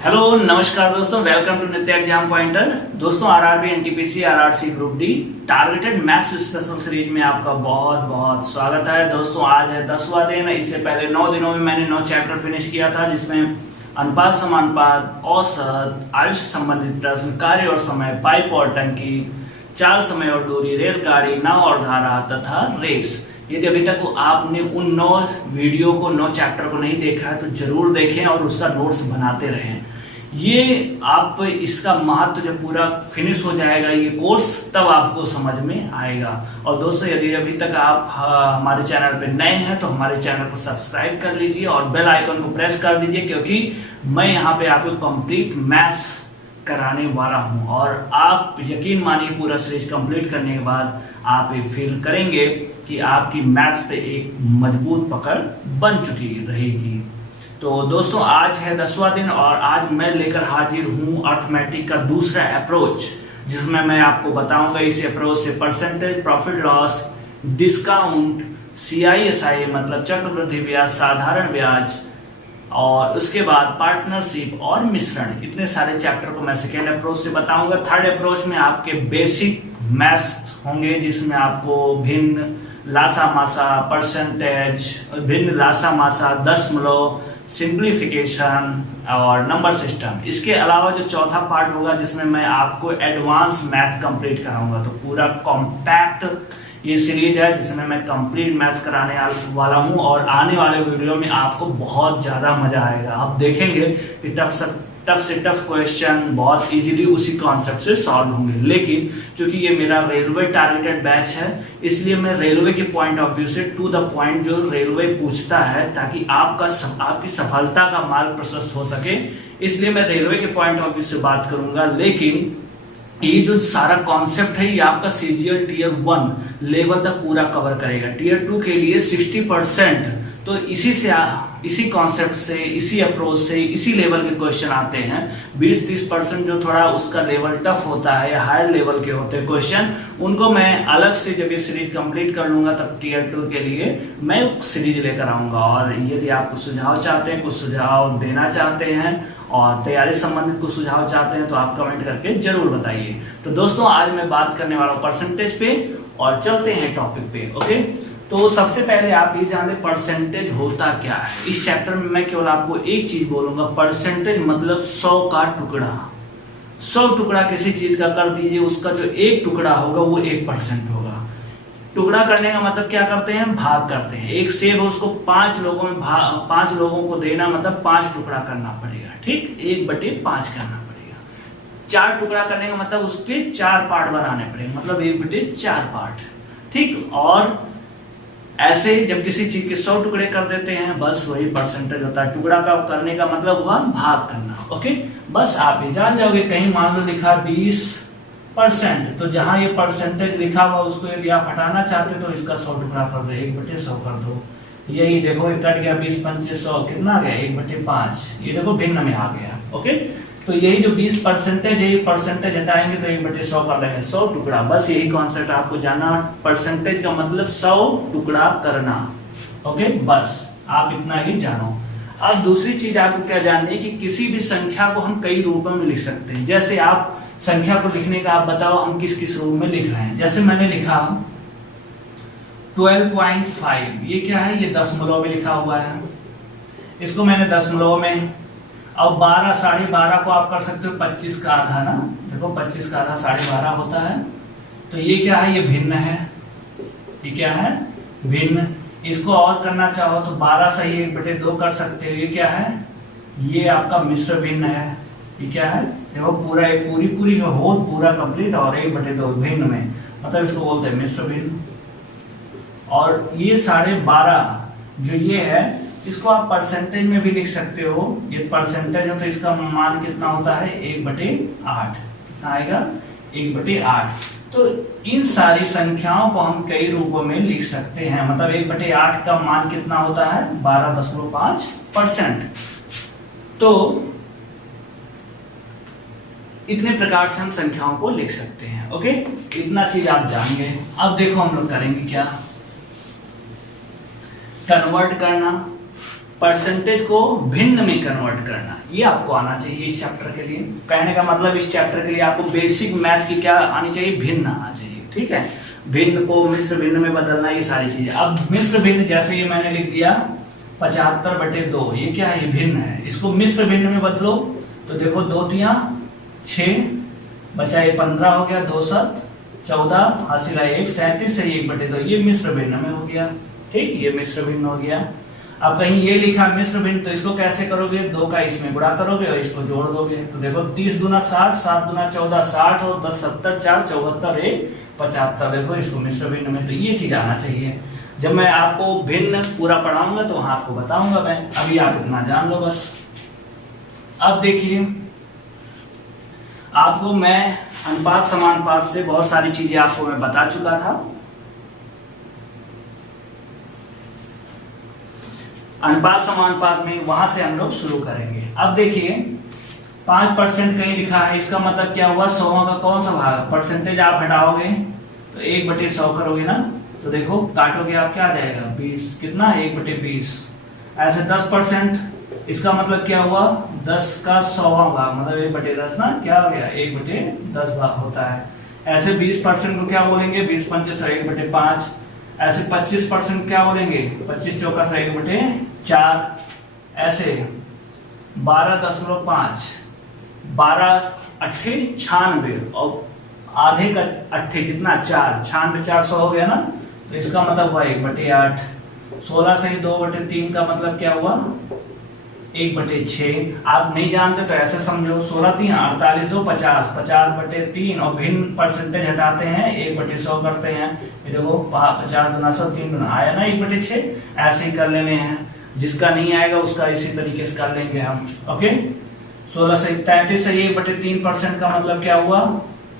Hello नमस्कार दोस्तों, welcome to नित्य एग्जाम पॉइंटर। दोस्तों RRB NTPC RRC group D targeted maths special series में आपका बहुत बहुत स्वागत है। दोस्तों आज है 10वां दिन। इससे पहले 9 दिनों में मैंने 9 चैप्टर फिनिश किया था, जिसमें अनुपात, समानुपात, औसत, आयुष से संबंधित प्रश्न, कार्य और समय, पाइप और टंकी, चाल, समय और दूरी, रेलगाड़ी, नाव और धारा तथा रेस। यदि अभी तक आपने उन 9 वीडियो को 9 चैप्टर को नहीं देखा है तो जरूर देखें और उसका नोट्स बनाते रहें। ये आप इसका महत्व जब पूरा फिनिश हो जाएगा ये कोर्स, तब आपको समझ में आएगा। और दोस्तों यदि अभी तक आप हमारे चैनल पे नए हैं तो हमारे चैनल को सब्सक्राइब कर लीजिए और बेल आइकन को प्रेस कर दीजिए, क्योंकि मैं यहाँ पे आपको कंप्लीट मैथ्स कराने वाला हूँ। और आप यकीन मानिए पूरा सीरीज कंप्लीट करने के बाद आप ये फील करेंगे कि आपकी मैथ्स पे एक मजबूत पकड़ बन चुकी रहेगी। तो दोस्तों आज है 10वां दिन और आज मैं लेकर हाजिर हूँ अर्थमेटिक का दूसरा अप्रोच, जिसमें मैं आपको बताऊंगा इस अप्रोच से percentage, profit loss, discount, CISI मतलब चक्रवृद्धि ब्याज, साधारण ब्याज, और उसके बाद पार्टनरशिप और मिश्रण। इतने सारे चैप्टर को मैं सेकेंड अप्रोच से बताऊंगा। थर्ड अप्रोच में आपके बेसिक मैथ्स होंगे, जिसमें आपको भिन्न, लासा मासा, परसेंटेज, भिन्न लासा मासा, दशमलव, सिंप्लीफिकेशन और नंबर सिस्टम। इसके अलावा जो चौथा पार्ट होगा जिसमें मैं आपको एडवांस मैथ कंप्लीट कराऊंगा। तो पूरा कॉम्पैक्ट ये सीरीज है जिसमें मैं कंप्लीट मैथ्स कराने वाला हूं और आने वाले वीडियो में आपको बहुत ज़्यादा मजा आएगा। आप देखेंगे कि टफ से टफ क्वेश्चन बहुत इजीली उसी कॉन्सेप्ट से सॉल्व होंगे। लेकिन क्योंकि ये मेरा रेलवे टारगेटेड बैच है, इसलिए मैं रेलवे के पॉइंट ऑफ व्यू से टू द पॉइंट जो रेलवे पूछता है, ताकि आपकी सफलता का मार्ग प्रशस्त हो सके, इसलिए मैं रेलवे के पॉइंट ऑफ व्यू से बात करूंगा। लेकिन ये जो सारा कॉन्सेप्ट है ये आपका सीजीएल टीयर 1 लेवल तक पूरा कवर करेगा। टीयर 2 के लिए 60% तो इसी कॉन्सेप्ट से, इसी अप्रोच से, इसी लेवल के क्वेश्चन आते हैं। 20-30% जो थोड़ा उसका लेवल टफ होता है या हायर लेवल के होते हैं क्वेश्चन, उनको मैं अलग से जब ये सीरीज कंप्लीट कर लूंगा तब टीयर 2 के लिए मैं सीरीज लेकर आऊंगा। और यदि आप कुछ सुझाव चाहते हैं, कुछ सुझाव देना चाहते हैं और तैयारी संबंधित कुछ सुझाव चाहते हैं तो आप कमेंट करके जरूर बताइए। तो दोस्तों आज मैं बात करने वाला हूँ परसेंटेज पे और चलते हैं टॉपिक पे। ओके, तो सबसे पहले आप ये जान लें परसेंटेज होता क्या है। इस चैप्टर में मैं केवल आपको एक चीज बोलूंगा, परसेंटेज मतलब 100 का टुकड़ा। 100 टुकड़ा किसी चीज का कर दीजिए, उसका जो एक टुकड़ा होगा वो 1% होगा। टुकड़ा करने का मतलब क्या करते हैं, भाग करते हैं। एक सेब उसको 5 लोगों को देना मतलब 5 टुकड़ा करना पड़ेगा, ठीक, 1/5 करना पड़ेगा। 4 टुकड़ा करने का मतलब उसके 4 पार्ट बनाने पड़ेंगे, मतलब 1/4 पार्ट, ठीक। और ऐसे जब किसी चीज के 100 टुकड़े कर देते हैं बस वही परसेंटेज होता है। टुकड़ा का करने का मतलब हुआ भाग करना। ओके, बस आप ये जान जाओगे। कहीं मान लो लिखा 20%, तो जहां ये परसेंटेज लिखा हुआ उसको यदि आप हटाना चाहते तो इसका 100 टुकड़ा कर दो, 1/100 कर दो। यही देखो कट गया, 20-5 कितना आ गया, 1/5। ये देखो भिन्न में आ गया। ओके, तो यही जो 20% है, यही परसेंटेज हटाएंगे तो 1/100 कर लेंगे, 100 टुकड़ा। बस यही कॉन्सेप्ट आपको जानना, परसेंटेज का मतलब 100 टुकड़ा करना। ओके, बस आप इतना ही जानो। अब दूसरी चीज आपको क्या जाननी है कि किसी भी संख्या को हम कई रूपों में लिख सकते हैं। जैसे आप संख्या को लिखने का आप बताओ हम किस किस रूप में लिख रहे हैं। जैसे मैंने लिखा 12.5, ये क्या है, ये दशमलव में लिखा हुआ है, इसको मैंने दशमलव में। अब 12, 12.5 को आप कर सकते हो 25 का आधा ना, देखो 25 का आधा 12.5 होता है। तो ये क्या है, ये भिन्न है, ये क्या है, भिन्न। इसको और करना चाहो तो 12 सही 1/2 कर सकते हो। ये क्या है, ये आपका मिश्र भिन्न है। ये क्या है, देखो पूरा एक पूरी हो पूरा कंप्लीट और 1/2 भिन्न में, मतलब इसको बोलते हैं मिश्र भिन्न। और ये 12.5 जो ये है, इसको आप परसेंटेज में भी लिख सकते हो। ये परसेंटेज है तो इसका मान कितना होता है, 1/8। कितना आएगा, 1/8। तो इन सारी संख्याओं को हम कई रूपों में लिख सकते हैं। मतलब 1/8 का मान कितना होता है, 12.5%। तो इतने प्रकार से हम संख्याओं को लिख सकते हैं। ओके, इतना चीज आप जानेंगे। अब देखो हम लोग करेंगे क्या, कन्वर्ट करना, परसेंटेज को भिन्न में कन्वर्ट करना। ये आपको आना चाहिए इस चैप्टर के लिए। कहने का मतलब इस चैप्टर के लिए आपको बेसिक मैथ की क्या आनी चाहिए, भिन्न आना चाहिए। ठीक है, भिन्न को मिश्र भिन्न में बदलना, ये सारी चीजें। अब मिश्र भिन्न जैसे ये मैंने लिख दिया 75/2, ये क्या है, ये भिन्न है। इसको मिश्र भिन्न में बदलो तो देखो 2 तिया 6 बचा, ये 15 हो गया, 2 7 14 हासिल है 1 37 है 1/2, ये मिश्र भिन्न में हो गया। ठीक, ये मिश्र भिन्न हो गया। अब कहीं ये लिखा मिश्र भिन्न, तो इसको कैसे करोगे, 2 का इसमें गुणा करोगे और इसको जोड़ दोगे। तो देखो 30 दूना 60, 7 दूना 14, 60 और 10 70, 4 74, 1 75। देखो इसको मिश्र भिन्न में, तो ये चीज आना चाहिए। जब मैं आपको भिन्न पूरा पढ़ाऊंगा तो वहां आपको बताऊंगा मैं, अभी आप इतना जान लो बस। अब देखिए, आपको मैं अनुपात समानुपात से बहुत सारी चीजें आपको मैं बता चुका था। अनुपात समानुपात में वहां से हम लोग शुरू करेंगे। अब देखिए 5% कहीं लिखा है, इसका मतलब क्या हुआ, 100 का कौन सा भाग, परसेंटेज आप हटाओगे तो 1/100 करोगे ना, तो देखो काटोगे आप क्या आ जाएगा 20, कितना है 1/20। ऐसे 10%, इसका मतलब क्या हुआ 10 का 100वां भाग, मतलब 1/10 ना, क्या हो गया 1/10 भाग होता है। ऐसे 20% को क्या बोलेंगे, 20 पंचे 1/5। ऐसे 25% क्या बोलेंगे, 25 चौका 1/4। ऐसे 12.5, 12 अट्ठे 96 और आधे का अट्ठे कितना 4, 96 400 हो गया ना, तो इसका मतलब हुआ 1/8। 16 से 2/3 का मतलब क्या हुआ 1/6। आप नहीं जानते तो ऐसे समझो, 16 3 48 2 50, 50/3 और भिन्न परसेंटेज हटाते हैं 1/100 करते हैं। ये देखो 50 दूना 100, 3 दूना आया ना 1/6। ऐसे ही कर लेने हैं, जिसका नहीं आएगा उसका इसी तरीके से कर लेंगे हम। ओके, 16 से 33 से 1/3% का मतलब क्या हुआ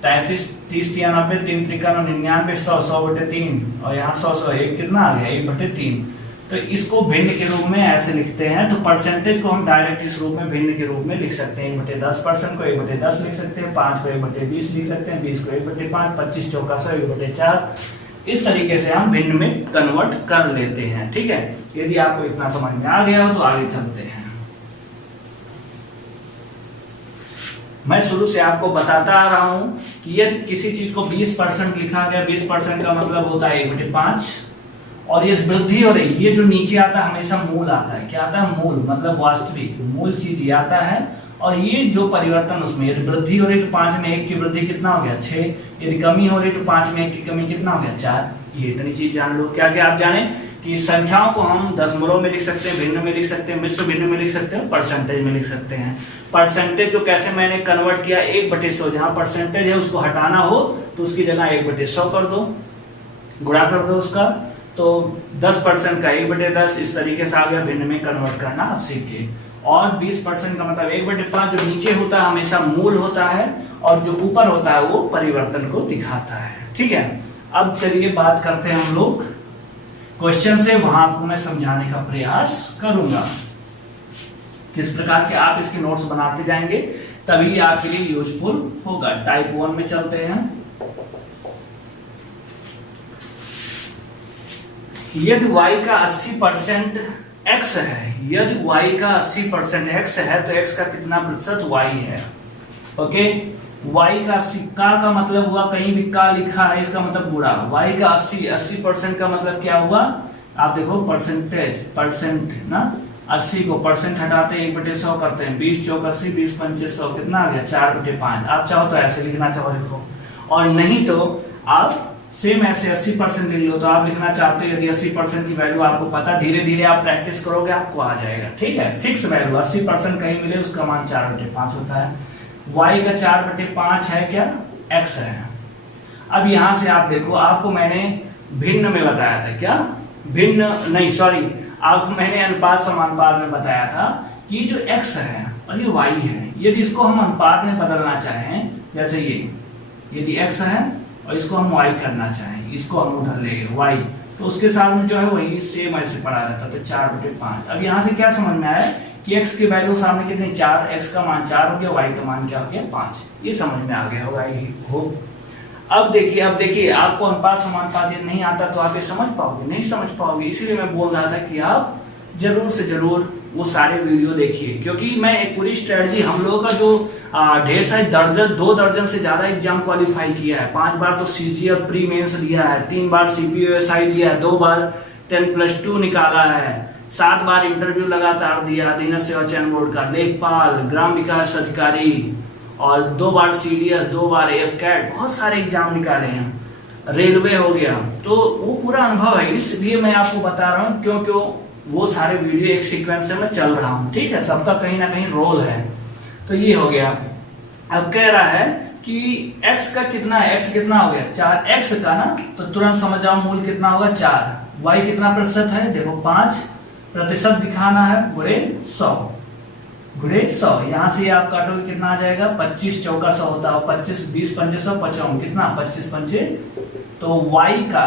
33, 30 3 90, 3 त्रिका 99, 100 100/3 और यहाँ 100 100 1 कितना आ गया 1/3। तो इसको भिन्न के रूप में ऐसे लिखते हैं। तो परसेंटेज को हम डायरेक्ट इस रूप में भिन्न के रूप में लिख सकते हैं। 1/10% को 1/10 लिख सकते हैं, 5 को 1/20 लिख सकते हैं, 20 को 1/5, 25 चौका 100 1/4। इस तरीके से हम भिन्न में कन्वर्ट कर लेते हैं। ठीक है, यदि आपको इतना समझ में आ गया हो तो आगे चलते हैं। मैं शुरू से आपको बताता आ रहा हूं कि यदि किसी चीज को 20% लिखा गया, 20% का मतलब होता है 1/5, और ये वृद्धि हो रही, ये जो नीचे आता है हमेशा मूल आता है। क्या आता है, मूल, मतलब वास्तविक मूल चीज ये आता है। और ये जो परिवर्तन उसमें, यदि वृद्धि हो रही तो 5 में 1 की वृद्धि कितना हो गया 6, यदि कमी हो रही तो 5 में 1 की कमी कितना हो गया 4। ये इतनी चीज जान लो। क्या क्या आप जाने कि संख्याओं को हम दशमलव में लिख सकते हैं, भिन्न में लिख सकते हैं, मिश्र भिन्न में लिख सकते हैं, परसेंटेज में लिख सकते हैं। परसेंटेज को कैसे मैंने कन्वर्ट किया 1/100, जहां परसेंटेज है उसको हटाना हो तो उसकी जगह 1/100 कर दो, गुणा कर दो उसका, तो 10% का 1/10 इस तरीके से आ गया। भिन्न में कन्वर्ट करना आप सीखे। और 20% का मतलब 1/5, जो नीचे होता है हमेशा मूल होता है और जो ऊपर होता है वो परिवर्तन को दिखाता है। ठीक है, अब चलिए बात करते हैं हम लोग क्वेश्चन से, वहां आपको मैं समझाने का प्रयास करूंगा। किस प्रकार के आप इसके नोट्स बनाते जाएंगे तभी आपके लिए यूजफुल होगा। टाइप 1 में चलते हैं। यदि y का 80% x है, यदि y का 80% x है तो x का कितना प्रतिशत y है। ओके, y का 80 का मतलब हुआ, कहीं भी का लिखा है इसका मतलब बुरा। y का 80% का मतलब क्या हुआ, आप देखो परसेंटेज, परसेंट ना, 80 को परसेंट हटाते हैं 1/100 करते हैं, 20 चौक 80, 20 पंचे 100 कितना आ गया 4/5। आप चाहो तो ऐसे लिखना चाहो लिखो, और नहीं तो आप सेम ऐसे 80% लिख लो। तो आप लिखना चाहते हो, यदि 80% की वैल्यू आपको पता, धीरे धीरे आप प्रैक्टिस करोगे आपको आ जाएगा। ठीक है, फिक्स वैल्यू 80% कहीं मिले उसका मान 4/5 होता है। y का 4/5 है क्या, x है। अब यहां से आप देखो, आपको मैंने भिन्न में बताया था, क्या भिन्न नहीं, सॉरी, आपको मैंने अनुपात समानुपात में बताया था कि जो x है और ये y है, यदि इसको हम अनुपात में बदलना चाहें, जैसे ये यदि x है और इसको हम y करना चाहें, इसको हम उधर ले y, तो उसके साथ में जो है वही सेम ऐसे पड़ा रहता, तो 4/5। अब यहाँ से क्या समझ में आया कि x की वैल्यू सामने कितनी 4, x का मान 4 हो गया, y का मान क्या हो गया 5। ये समझ में आ गया होगा ये हो। अब देखिए आपको अनुपात समानुपात नहीं आता तो आप ये समझ पाओगे, नहीं समझ पाओगे। इसीलिए मैं बोल रहा था कि आप जरूर से जरूर वो सारे वीडियो देखिए, क्योंकि मैं एक पूरी स्ट्रेटजी, हम लोगों का जो ढेर सारे दर्जन 2 दर्जन से ज्यादा एग्जाम क्वालिफाई किया है, 5 बार तो सीजीएल प्री मेंस लिया है, 3 बार सीपीओएसआई लिया है, 2 बार 10+2 निकाला है, 7 बार इंटरव्यू लगातार दिया अधीनस्थ सेवा चयन बोर्ड का, लेखपाल, ग्राम विकास अधिकारी, और 2 बार सीडीएस, 2 बार एफकैट, बहुत सारे एग्जाम निकाले हैं, रेलवे हो गया। तो वो पूरा अनुभव है, इसलिए मैं आपको बता रहा हूँ, क्योंकि वो सारे वीडियो एक सीक्वेंस से मैं चल रहा हूँ, ठीक है, सबका कहीं ना कहीं रोल है। तो ये हो गया। अब कह रहा है कि x का कितना है, x कितना हो गया 4, x का ना, तो तुरंत समझ जाओ मूल कितना होगा 4, y कितना प्रतिशत है, देखो 5% दिखाना है, गुणे 100, यहां से आप काटोगे कितना आ जाएगा, 25 चौका 100 होता है, 25 20 पंजे 100 55, कितना 25 पंजे, तो y का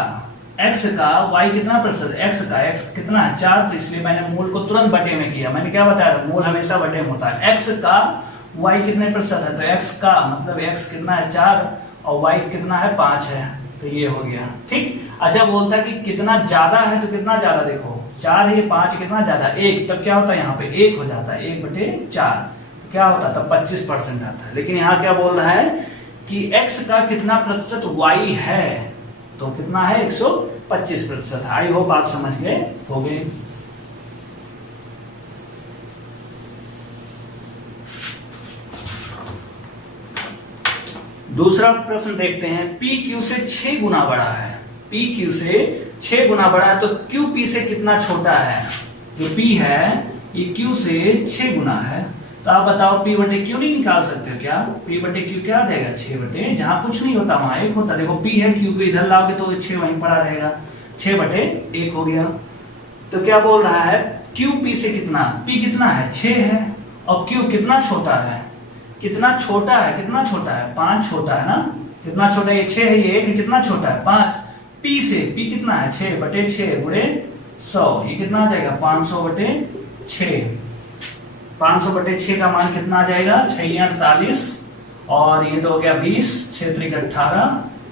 x का y कितना प्रतिशत, x कितना है 4, तो इसलिए मैंने मूल को तुरंत बटे में किया। मैंने क्या बताया, मूल हमेशा बटे में होता है। x का y कितने प्रतिशत है, तो x का मतलब x कितना है 4 और y कितना है 5 है, तो ये हो गया, ठीक। अच्छा बोलता है कि कितना ज्यादा है, तो कितना ज्यादा, देखो 4 है, 5 कितना ज्यादा 1, तब क्या होता है यहाँ पे 1 हो जाता है, 1/4 क्या होता है, तब 25% आता है। लेकिन यहाँ क्या बोल रहा है कि x का कितना प्रतिशत y है, तो कितना है 125%। आई होप आप समझ गए हो गए। दूसरा प्रश्न देखते हैं, P Q से 6 गुना बड़ा है, P Q से 6 गुना बड़ा है, तो Q P से कितना छोटा है। जो P है ये Q से 6 गुना है, तो आप बताओ P बटे Q नहीं निकाल सकते हो क्या, P बटे Q क्या आ जाएगा 6 बटे, जहां कुछ नहीं होता वहां 1 होता। देखो P है, Q को इधर लाओगे तो 6 वहीं पड़ा रहेगा, 6 बटे 1 हो गया। तो क्या बोल रहा है, Q P से कितना, P कितना है 6 है, और Q कितना छोटा है, कितना छोटा है, कितना छोटा है 5 छोटा है ना, कितना छोटा है, ये 6 है, ये 1 है, कितना छोटा है 5। P से P कितना है 6 बटे 6 गुणे 100, ये कितना आ जाएगा 500 बटे 6, 500 बटे 6 का मान कितना आ जाएगा 6 48, और ये तो हो गया 20, 6 3 18,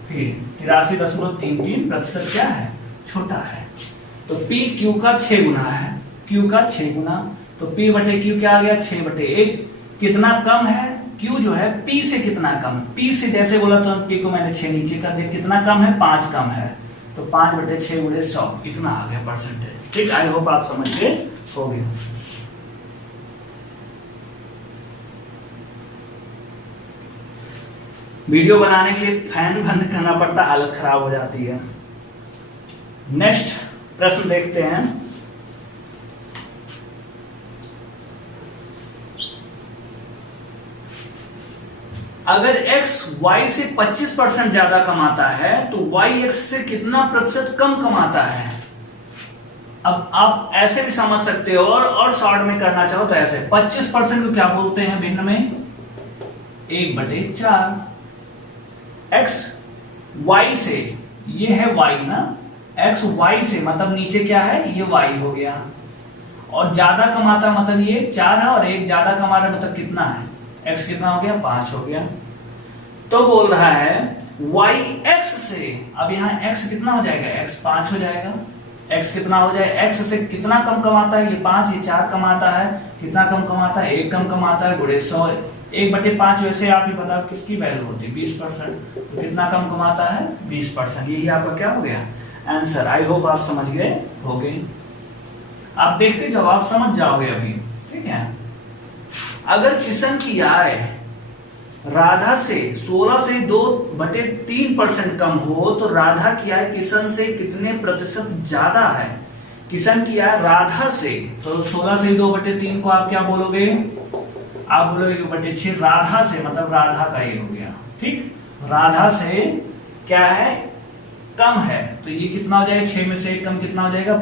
फिर 83.33% क्या है, छोटा है। तो P Q का 6 गुना है, Q का 6 गुना, तो P बटे Q क्या आ गया 6 बटे 1, कितना कम है Q जो है P से कितना कम, P से जैसे बोला तो P को मैंने 6 नीचे कर दिया, कितना कम है 5 कम है, तो 5 बटे 6 गुणे 100 इतना आ गया परसेंटेज, ठीक। आई होप आप समझ गए हो गया। वीडियो बनाने के फैन बंद करना पड़ता, हालत खराब हो जाती है। नेक्स्ट प्रश्न देखते हैं, अगर x y से 25% ज्यादा कमाता है तो y x से कितना प्रतिशत कम कमाता है। अब आप ऐसे भी समझ सकते हो, और शॉर्ट में करना चाहो तो ऐसे 25% को क्या बोलते हैं भिन्न में, 1/4, x y से, ये है y ना, x y से मतलब नीचे क्या है, ये y हो गया, और ज्यादा कमाता मतलब ये 4 है, और 1 ज्यादा कमा रहा मतलब कितना है, x कितना हो गया 5 हो गया। तो बोल रहा है y x से, अब यहाँ x कितना हो जाएगा, x 5 हो जाएगा, x कितना हो जाए, x से कितना कम कमाता है, ये 5, ये 4 कमाता है, कितना कम कमाता है 1 कम कमाता है, गुणे 100, 1/5 वैसे आप ही बताओ किसकी वैल्यू होती है 20%, तो कितना कम कमाता है 20%, यही आपका क्या हो गया आंसर। आई होप आप समझ गए हो गए, आप देखते जवाब समझ जाओगे अभी, ठीक है। अगर किशन की आय राधा से 16 से 2/3% कम हो, तो राधा की आय किशन से कितने प्रतिशत ज्यादा है। किशन की आय राधा से, तो 16 से 2/3 को आप क्या बोलोगे, आप बोलोगे 2/6, राधा से मतलब राधा का ये हो गया, ठीक। राधा से क्या है कम है, तो ये कितना हो जाएगा, 6 में से 1 कम कितना हो जाएगा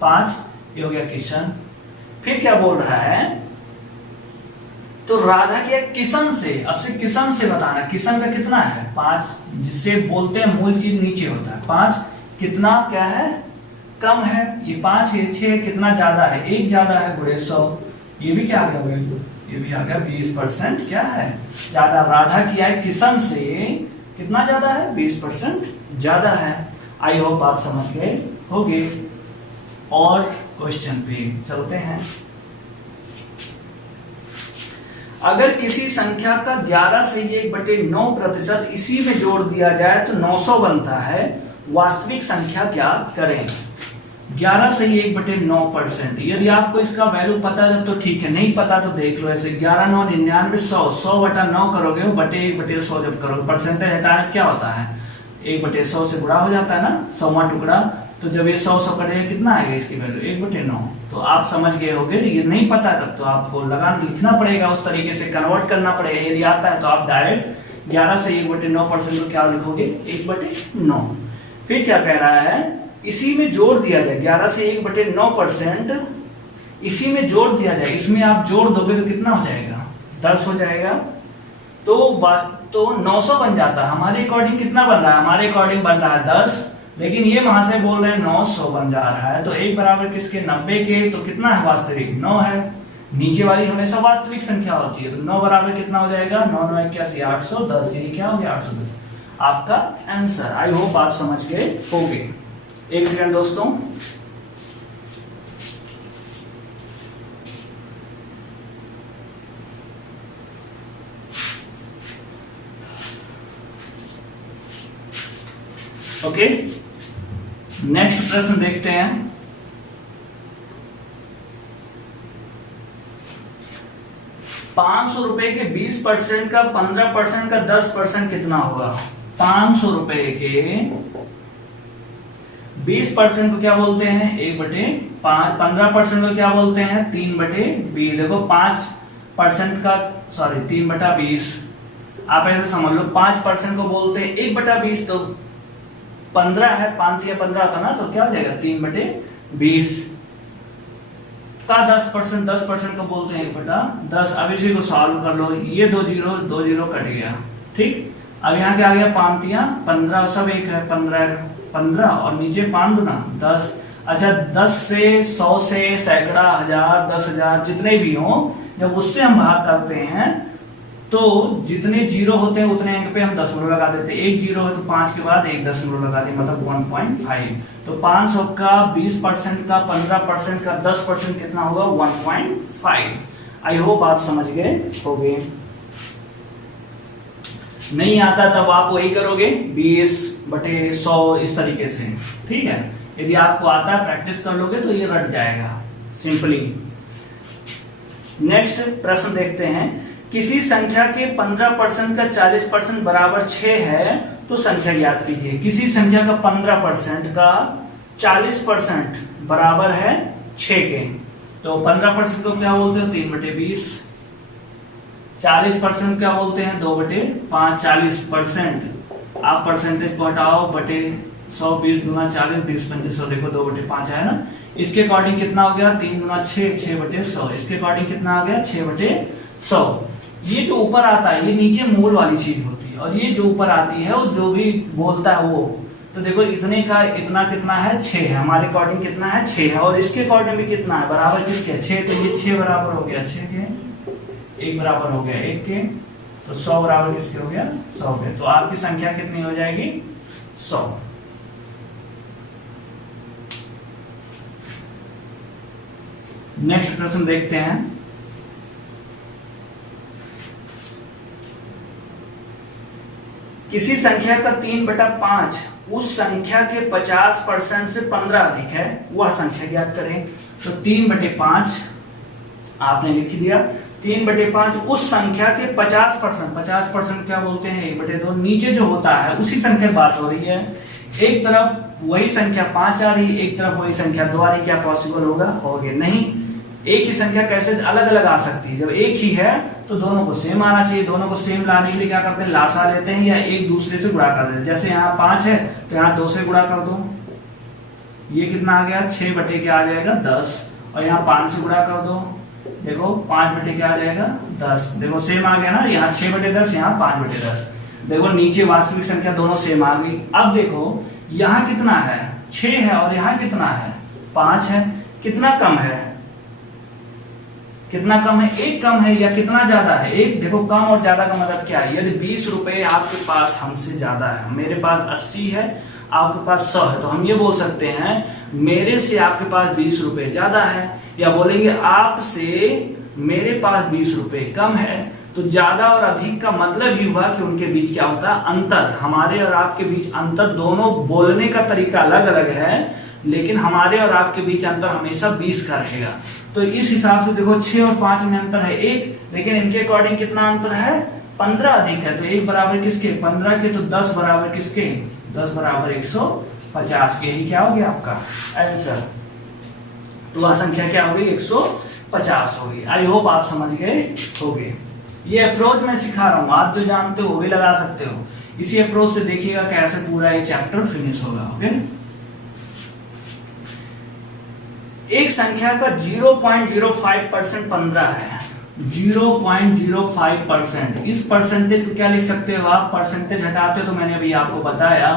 5, ये हो गया किशन। फिर क्या बोल रहा है, तो राधा की किशन से, अब से किशन से बताना, किशन का कितना है 5, जिससे बोलते हैं मूल चीज नीचे होता है 5, कितना क्या है कम है, ये 5 है, 6 कितना ज्यादा है, 1 ज्यादा है, गुणे 100, ये भी क्या आ गया, ये भी आ गया 20% क्या है ज्यादा। राधा की आय किशन से कितना ज्यादा है 20% ज्यादा है। आई होप आप समझ गए होगे। और क्वेश्चन पे चलते हैं। अगर किसी संख्या का 11 से 1/9% इसी में जोड़ दिया जाए तो 900 बनता है। वास्तविक संख्या ज्ञात करें। 11 से 1/9%। यदि आपको इसका वैल्यू पता है तो ठीक है, नहीं पता तो देख लो। ऐसे 11 9 99 100, 100/9 करोगे वो बटे 1/100 जब करोगे परसेंटेज हटाने क्या होता है 1/100 से गुणा हो जाता है ना, 100वां टुकड़ा। तो जब ये 100 कटेगा कितना आएगा इसकी वैल्यू 1/9। तो आप समझ गए होगे। ये नहीं पता तब तो आपको लिखना पड़ेगा, उस तरीके से कन्वर्ट करना पड़ेगा। यदि आता है तो आप डायरेक्ट 11 से 1/9% को क्या लिखोगे 1/9। फिर क्या कह रहा है, इसी में जोड़ दिया जाए 11 से 1/9%, इसी में जोड़ दिया जाए। इसमें आप जोड़ दोगे तो कितना हो जाएगा 10 हो जाएगा। तो 900 बन जाता है। हमारे अकॉर्डिंग कितना बन रहा है, हमारे अकॉर्डिंग बन रहा है 10, लेकिन ये वहां से बोल रहे हैं 900 बन जा रहा है। तो 1 बराबर किसके 90 के, तो कितना है वास्तविक 9 है। नीचे वाली हमेशा वास्तविक संख्या होती है। तो 9 बराबर कितना हो जाएगा 9 9 81 810। ये क्या हो गया 810 आपका आंसर। आई होप आप समझ गए होंगे। एक सेकंड दोस्तों, ओके नेक्स्ट प्रश्न देखते हैं। 500 रुपए के 20% का 15% का 10% कितना होगा। 500 रुपए के 20% को क्या बोलते हैं 1/5, 15% को क्या बोलते हैं 3/20। देखो 5% का 3/20 आप ऐसे समझ लो। 5% को बोलते हैं 1/20, तो 15 है, 5 या 15 होता ना, तो क्या हो जाएगा 3/20 का 10% को बोलते हैं 1/10। अब इसी को सॉल्व कर लो। ये 2 0 कट गया, ठीक। अब यहाँ क्या आ गया 5 या 15, सब एक है 15 और नीचे 5 दूना 10। अच्छा 10 से 100 से सैकड़ा, हजार, 10,000 जितने भी हो, जब उससे हम भाग करते हैं तो जितने जीरो होते हैं उतने अंक पे हम दशमलव लगा देते हैं। 1 0 है तो 5 के बाद 1 दशमलव लगा दें, मतलब 1.5। तो 500 का 20% का 15% का 10% कितना होगा 1.5। आई होप आप समझ गए होंगे। नहीं आता तब आप वही करोगे 20/100 इस तरीके से, ठीक है। यदि आपको आता है प्रैक्टिस कर लोगे तो ये रट जाएगा सिंपली। नेक्स्ट प्रश्न देखते हैं। किसी संख्या के 15% का 40% बराबर 6 है तो संख्या ज्ञात कीजिए। किसी संख्या का 15% का 40% बराबर है 6 के, तो 15% को क्या बोलते हैं 3/20। 40% क्या बोलते हैं 2/5। 40% आप परसेंटेज को हटाओ बटे 100, 20 गुना 40, 20 25 100। देखो 2/5 है ना। इसके अकॉर्डिंग कितना हो गया 3 गुना 6, 6/100। इसके अकॉर्डिंग कितना आ गया 6/100। ये जो ऊपर आता है ये नीचे मूल वाली चीज होती है, और ये जो ऊपर आती है वो जो भी बोलता है वो। तो देखो इतने का इतना कितना है 6 है, हमारे अकॉर्डिंग कितना है 6 है, और इसके अकॉर्डिंग भी कितना है बराबर किसके 6। तो ये 6 बराबर हो गया 6 के, 1 बराबर हो गया 1 के, तो 100 बराबर किसके हो गया 100 के। तो आपकी संख्या कितनी हो जाएगी 100। नेक्स्ट प्रश्न देखते हैं। किसी संख्या का 3/5 उस संख्या के 50% से 15 अधिक है, वह संख्या ज्ञात करें। तो 3/5 आपने लिख दिया। 3/5 उस संख्या के 50% क्या बोलते हैं 1/2। नीचे जो होता है उसी संख्या की बात हो रही है। एक तरफ वही संख्या 5 आ रही, एक तरफ वही संख्या 2 आ रही। क्या पॉसिबल होगा नहीं। एक ही संख्या कैसे अलग अलग आ सकती है। जब एक ही है तो दोनों को सेम आना चाहिए। दोनों को सेम लाने के लिए क्या करते हैं लासा लेते हैं या एक दूसरे से गुणा कर देते हैं। जैसे यहाँ 5 है तो यहाँ 2 से गुणा कर दो, ये कितना आ गया 6 बटे क्या आ जाएगा 10, और यहाँ 5 से गुणा कर दो, देखो 5 बटे क्या आ जाएगा 10। देखो सेम आ गया ना, यहाँ 6/10, यहाँ 5/10। देखो नीचे वास्तविक संख्या दोनों सेम आ गई। अब देखो यहाँ कितना है 6 है और यहाँ कितना है 5 है। कितना कम है एक कम है या कितना ज्यादा है एक। देखो कम और ज्यादा का मतलब क्या है। यदि 20 रुपए आपके पास हमसे ज्यादा है, मेरे पास 80 है आपके पास 100 है, तो हम ये बोल सकते हैं मेरे से आपके पास 20 रुपए ज्यादा है, या बोलेंगे आपसे मेरे पास 20 रुपए कम है। तो ज्यादा और अधिक का मतलब ही हुआ कि उनके बीच क्या होता है, अंतर। हमारे और आपके बीच अंतर, दोनों बोलने का तरीका अलग अलग है, लेकिन हमारे और आपके बीच अंतर हमेशा 20 का रहेगा। तो इस हिसाब से देखो 6 और 5 में अंतर है 1, लेकिन इनके अकॉर्डिंग कितना अंतर है, 15 अधिक है। तो 1 बराबर किसके, 15 के, तो 10 बराबर किसके, 10 बराबर 150 के। ही क्या हो गया आपका आंसर। तो वह संख्या क्या होगी, 150 होगी। आई होप आप समझ गए होगे। ये अप्रोच मैं सिखा रहा हूं, आप जो जानते हो वो भी लगा सकते हो। इसी अप्रोच से देखिएगा कैसे पूरा ये चैप्टर फिनिश होगा। ओके, एक संख्या का 0.05% 15 है। 0.05%, इस परसेंटेज को क्या लिख सकते हो आप, परसेंटेज हटाते हो तो मैंने अभी आपको बताया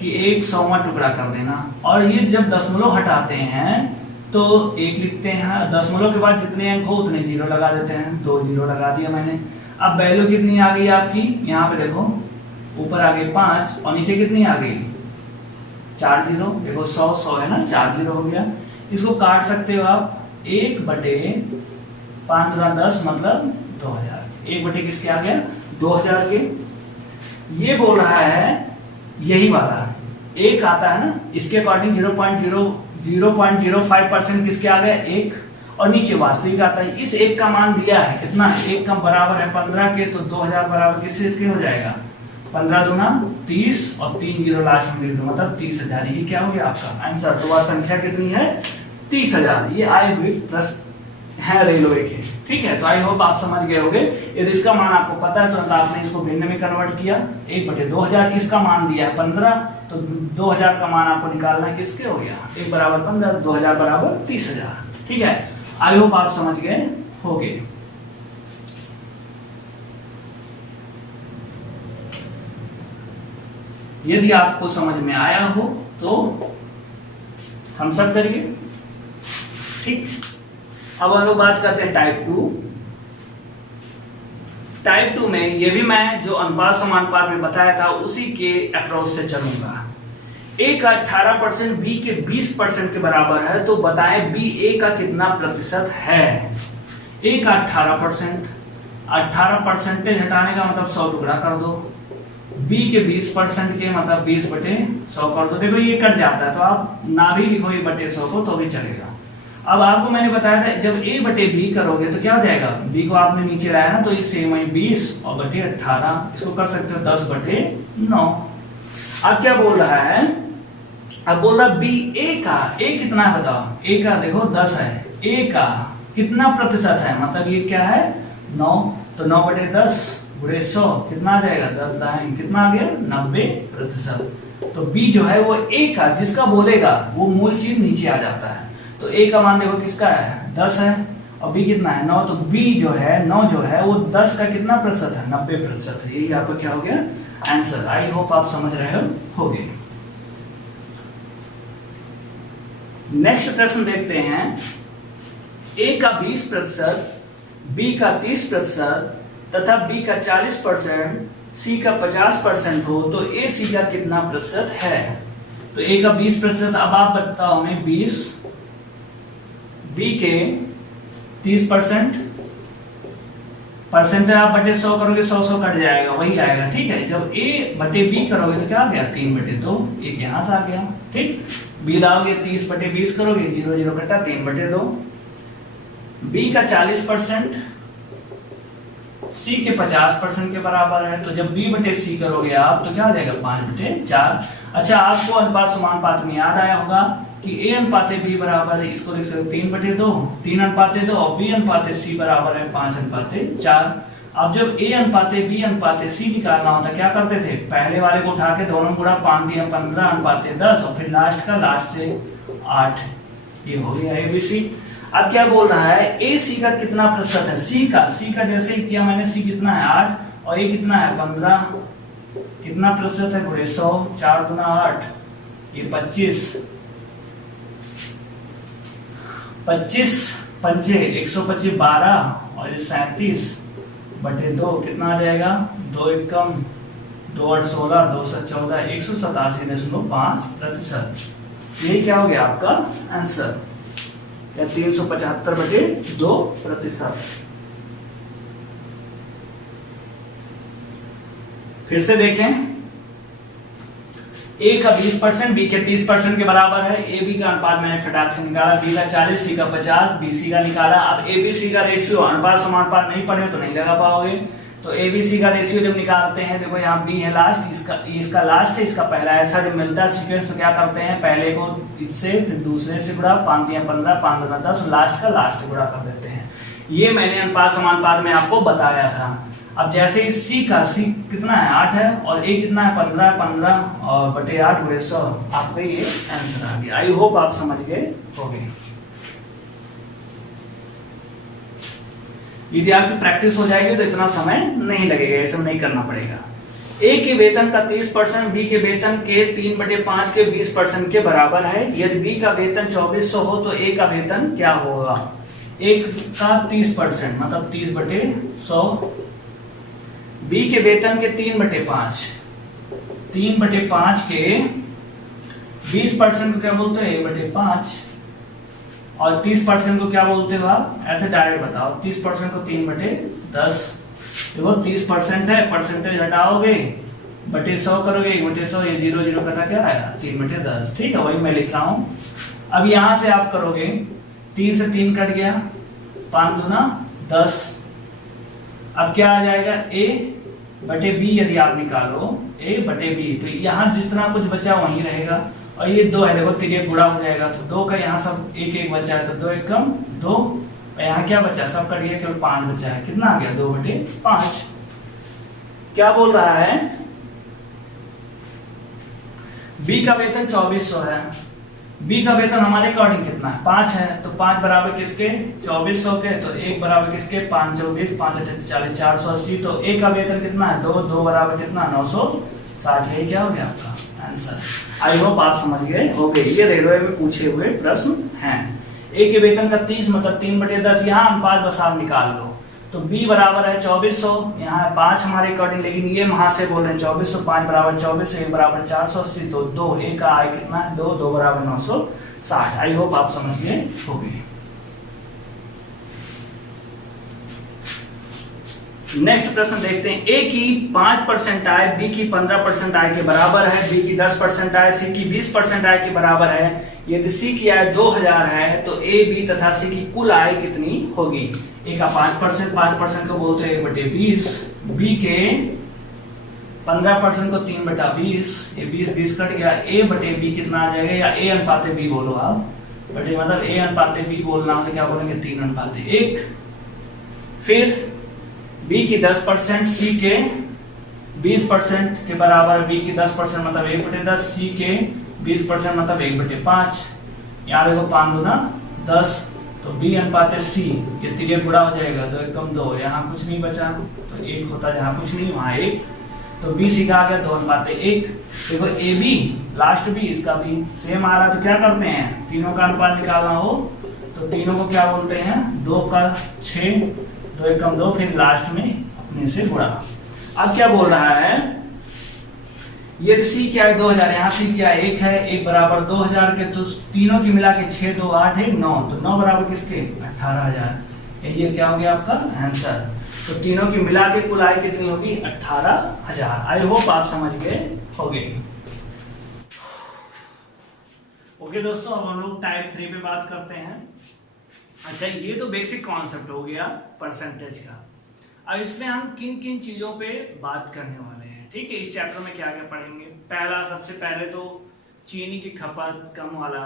कि 1/100वां टुकड़ा कर देना। और ये जब दशमलव हटाते हैं तो 1 लिखते हैं, दशमलव के बाद जितने अंक हो उतने 0 लगा देते हैं। 2 0 लगा दिया मैंने। अब वैल्यू कितनी आ गई आपकी, यहाँ पे देखो, ऊपर आ गई 5 और नीचे कितनी आ गई, 4 0। देखो 100 है ना, 4 0 हो गया। इसको काट सकते हो आप, 1/5 10 मतलब 2000। 1 बटे किसके आ गया, 2000 के। ये बोल रहा है यही वाला एक आता है ना, इसके अकॉर्डिंग 0.05% किसके आ गया, 1, और नीचे वास्तविक आता है। इस 1 का मान दिया है कितना, 1 का बराबर है 15 के, तो 2000 बराबर किसके हो जाएगा, 15 दूना 30 और 3 0 लास्ट में लिख दो, मतलब 30,000। ये क्या हो गया आपका आंसर। तो वह संख्या कितनी है, 30,000। ये आए हुए प्रश्न है रेलवे के, ठीक है। तो आई होप आप समझ गए होंगे। यदि इसका मान आपको पता है तो आपने इसको भिन्न में कन्वर्ट किया, 1/2000। इसका मान दिया है 15, तो 2000 का मान आपको निकालना है, किसके हो गया, 1 बराबर 15, 2000 बराबर 30,000, ठीक है। आई होप आप समझ गए होंगे। यदि आपको समझ में आया हो तो थम्स अप करिए, ठीक। अब हम लोग बात करते हैं टाइप 2। टाइप 2 में ये भी मैं जो अनुपात समानुपात में बताया था उसी के अप्रोच से चलूंगा। ए का 18% बी के 20% के बराबर है, तो बताएं बी ए का कितना प्रतिशत है। ए का 18%, 18% हटाने का मतलब 100 टुकड़ा कर दो। बी के 20% के मतलब 20/100 कर दो। देखो ये कट जाता है तो आप ना भी लिखो 1/100 को तो भी चलेगा। अब आपको मैंने बताया था जब a/b करोगे तो क्या हो जाएगा, b को आपने नीचे लाया ना, तो ये सेम है 20 और बटे 18, इसको कर सकते हो 10/9। अब क्या बोल रहा है, अब बोल रहा b a का, a कितना है बताओ, a का देखो 10 है, a का कितना प्रतिशत है, मतलब ये क्या है 9, तो 9/10 गुणे 100 कितना आ जाएगा, 10 दाएं कितना आ गया 90%। तो b जो है वो a का जिसका बोलेगा वो मूल चीज नीचे आ जाता है। तो a का मान देखो किसका है 10 है और b कितना है 9, तो b जो है 9 जो है वो 10 का कितना प्रतिशत है 90% है। यही आपका क्या हो गया आंसर। आई होप आप समझ रहे होगे। नेक्स्ट प्रश्न देखते हैं। a का 20%, b का 30% तथा b का 40%, c का 50% हो तो a c का कितना प्रतिशत है। तो a का 20%, अब आप बताओ हमें 20, b के 30%, परसेंट आप बटे 100 करोगे 100 कट जाएगा वही आएगा, ठीक है। जब a/b करोगे तो क्या आ गया 3/2, एक यहां से आ गया, ठीक। b लाओगे 30/20 करोगे 0 0 कटा 3/2। b का 40%, c के 50% के बराबर है, तो जब b/c करोगे आप तो क्या आ जाएगा 5/4। अच्छा आपको अनुपात समानुपात में याद आया होगा कि a/b बराबर है, इसको लिख सकते 3/2, 3/2 और b/c बराबर है 5/4। अब जब a/b/c निकालना होता क्या करते थे, पहले वाले को उठा के दोनों गुणा 5 × 15/10 और फिर लास्ट का लास्ट से 8। ये हो गया abc। अब क्या बोल रहा है ac का कितना प्रतिशत है, c का जैसे ही किया मैंने, c कितना है 8 और a कितना है 15, कितना प्रतिशत है 100, 4 × 8 ये 25, 25 पंचे 125 12 और 37/2 कितना आ जाएगा 2 एकम 2 8 16 2 7 14 187.5%। यही क्या हो गया आपका आंसर, या 375/2%। फिर से देखें, ए का 20%, बी के 30% के बराबर है। ए बी का अनुपात मैंने फटाक से निकाला, बी का 40, सी का 50, बी सी का निकाला। अब ए बी सी का रेशियो, अनुपात समानुपात नहीं पढ़े तो नहीं लगा पाओगे। तो ए बी सी का रेशियो जब निकालते हैं, देखो यहाँ बी है लास्ट, इसका लास्ट है, इसका पहला। ऐसा जब मिलता है सीक्वेंस तो क्या करते हैं, पहले को इससे फिर दूसरे से गुणा, 5 या 15, 5 गुना 10, लास्ट का लास्ट से गुणा कर देते हैं। ये मैंने अनुपात समानुपात में आपको बताया था। अब जैसे सी कितना है, 8 है, और ए कितना है, 15 और बटे 8 गुणे 100, आपका ये आंसर आ गया। आई होप आप समझ गए होंगे। यदि आपकी प्रैक्टिस हो जाएगी तो इतना समय नहीं लगेगा, ऐसा नहीं करना पड़ेगा। ए के वेतन का 30% बी के वेतन के 3/5 के 20% के बराबर है। यदि बी का वेतन 2400 हो तो ए का वेतन क्या होगा, एक का 30% मतलब 30/100, बी के वेतन के 3/5, 3/5 के 20% को क्या बोलते हैं, 1/5, और 30% को क्या बोलते हो आप, ऐसे डायरेक्ट बताओ। 30% को 3/10, देखो 30% है, परसेंटेज हटाओगे, बटे 100 करोगे, 1/100, ये 0 0 कटा क्या आएगा, 3/10। ठीक है, वही मैं लिख रहा हूं। अब यहां से आप करोगे, 3 से 3 कट गया, 5 दूना 10। अब क्या आ जाएगा, ए बटे बी यदि आप निकालो, ए बटे बी, तो यहाँ जितना कुछ बचा वहीं रहेगा। और ये 2 है, देखो तिरिया गुणा हो जाएगा, तो 2 का यहाँ सब 1 1 बचा है, तो 2 1 कम 2, और यहाँ क्या बचा, सब कट गया, केवल 5 बचा है। कितना आ गया, 2/5। क्या बोल रहा है, बी का वेतन 2400 है, बी का वेतन हमारे अकॉर्डिंग कितना है, 5 है, तो 5 बराबर किसके, 2400 के, तो 1 बराबर किसके, 5 24, 5 40, 480, तो ए का वेतन कितना है, 2 बराबर कितना, 960। ये क्या हो गया आपका आंसर। आई होप आप समझ गए होंगे। ये रेलवे में पूछे हुए प्रश्न हैं। ए के वेतन का 30 मतलब 3/10, यहाँ अनुपात बस आप निकाल लो। तो b बराबर है 2400, यहाँ है 5 हमारे अकॉर्डिंग, लेकिन ये वहां से बोल रहे हैं 2400, 5 बराबर 24, 1 बराबर 480, तो 2 a का आई कितना है, 2 बराबर 960। आई होप आप समझ गए होंगे। नेक्स्ट प्रश्न देखते हैं। ए की 5% आय बी की 15% आय के बराबर है, बी की 10% आय सी की 20% आय के बराबर है। यदि सी की आय 2000 है तो ए बी तथा सी की कुल आय कितनी होगी। ए का 5% को बोलते हैं 1/20, बी के 15% को 3/20, ये 20 कट गया, ए बटे बी कितना आ जाएगा, या ए अनुपाते बी बोलो आप, बटे मतलब ए अनुपाते बी बोलना हो तो क्या बोलेंगे, 3:1। फिर बी की 10%, सी के 20% के बराबर, बी की 10% मतलब 1/10, सी के 20% मतलब 1/5। यहाँ देखो 5 दूना 10, तो बी अनुपात सी, ये तिरिया गुणा हो जाएगा, 2 1 कम 2, यहाँ कुछ नहीं बचा, तो 1 होता, जहाँ कुछ नहीं वहां 1, तो बी सी का आ गया 2:1। देखो ए बी लास्ट बी, इसका भी सेम आ रहा, तो क्या करते हैं, तीनों का अनुपात निकालना हो तो तीनों को क्या बोलते हैं, 2 का 6, 2 1 कम 2, फिर लास्ट में अपने से गुणा। अब क्या बोल रहा है, यदि सी क्या है 2000, यहाँ सी क्या 1 है, 1 बराबर 2000 के, तो तीनों की मिला के 6 2 8 है 9, तो 9 बराबर किसके, 18000। ये क्या हो गया आपका आंसर। तो तीनों की मिला के कुल आय कितनी होगी, 18000। आई होप आप समझ गए होंगे। ओके दोस्तों, अब हम लोग टाइप 3 पे बात करते हैं। अच्छा, ये तो बेसिक कॉन्सेप्ट हो गया परसेंटेज का। अब इसमें हम किन किन चीजों पे बात करने वाले हैं, ठीक है। इस चैप्टर में क्या क्या पढ़ेंगे, पहला सबसे पहले तो चीनी की खपत कम वाला,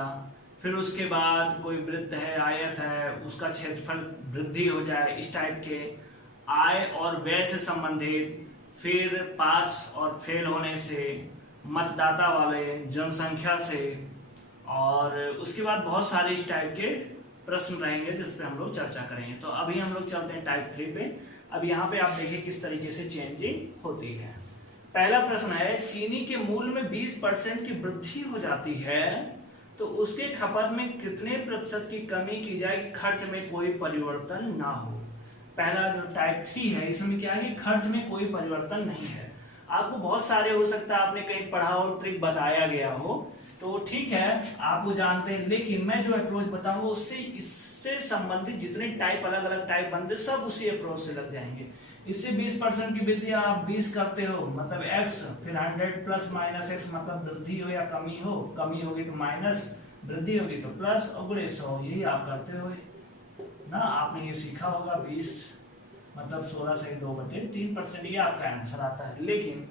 फिर उसके बाद कोई वृत्त है, आयत है, उसका क्षेत्रफल वृद्धि हो जाए, इस टाइप के, आय और व्यय से संबंधित, फिर पास और फेल होने से, मतदाता वाले, जनसंख्या से, और उसके बाद बहुत सारे इस टाइप के प्रश्न रहेंगे जिस पे हम लोग चर्चा करेंगे। तो अभी हम लोग चलते हैं टाइप 3 पे। अब यहाँ पे आप देखिए किस तरीके से चेंजिंग होती है। पहला प्रश्न है, चीनी के मूल्य में 20% की वृद्धि हो जाती है तो उसके खपत में कितने प्रतिशत की कमी की जाए कि खर्च में कोई परिवर्तन ना हो। पहला जो टाइप 3 है, इसमें क्या है, खर्च में कोई परिवर्तन नहीं है। आपको बहुत सारे हो सकता है आपने कहीं पढ़ा हो, ट्रिक बताया गया हो, तो ठीक है आप वो जानते हैं, लेकिन मैं जो अप्रोच बताऊंगा उससे इससे संबंधित जितने टाइप अलग अलग टाइप बनते सब उसी अप्रोच से लग जाएंगे। इससे 20% की वृद्धि आप 20 करते हो मतलब x, फिर 100 प्लस माइनस x मतलब वृद्धि हो या कमी हो, कमी होगी तो माइनस, वृद्धि होगी तो प्लस, और गुणे 100, यही आप करते हो ना। आपने ये सीखा होगा 20 मतलब 16 से 2/3%, ये आपका आंसर आता है। लेकिन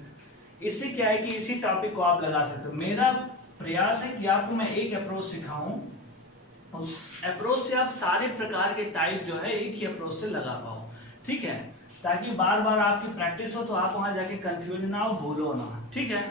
इससे क्या है कि इसी टॉपिक को आप लगा सकते हो। मेरा प्रयास है कि आपको मैं एक अप्रोच सिखाऊं, उस अप्रोच से आप सारे प्रकार के टाइप जो है एक ही अप्रोच से लगा पाओ, ठीक है, ताकि बार बार आपकी प्रैक्टिस हो तो आप वहां जाके कंफ्यूज ना हो, भूलो ना, ठीक है।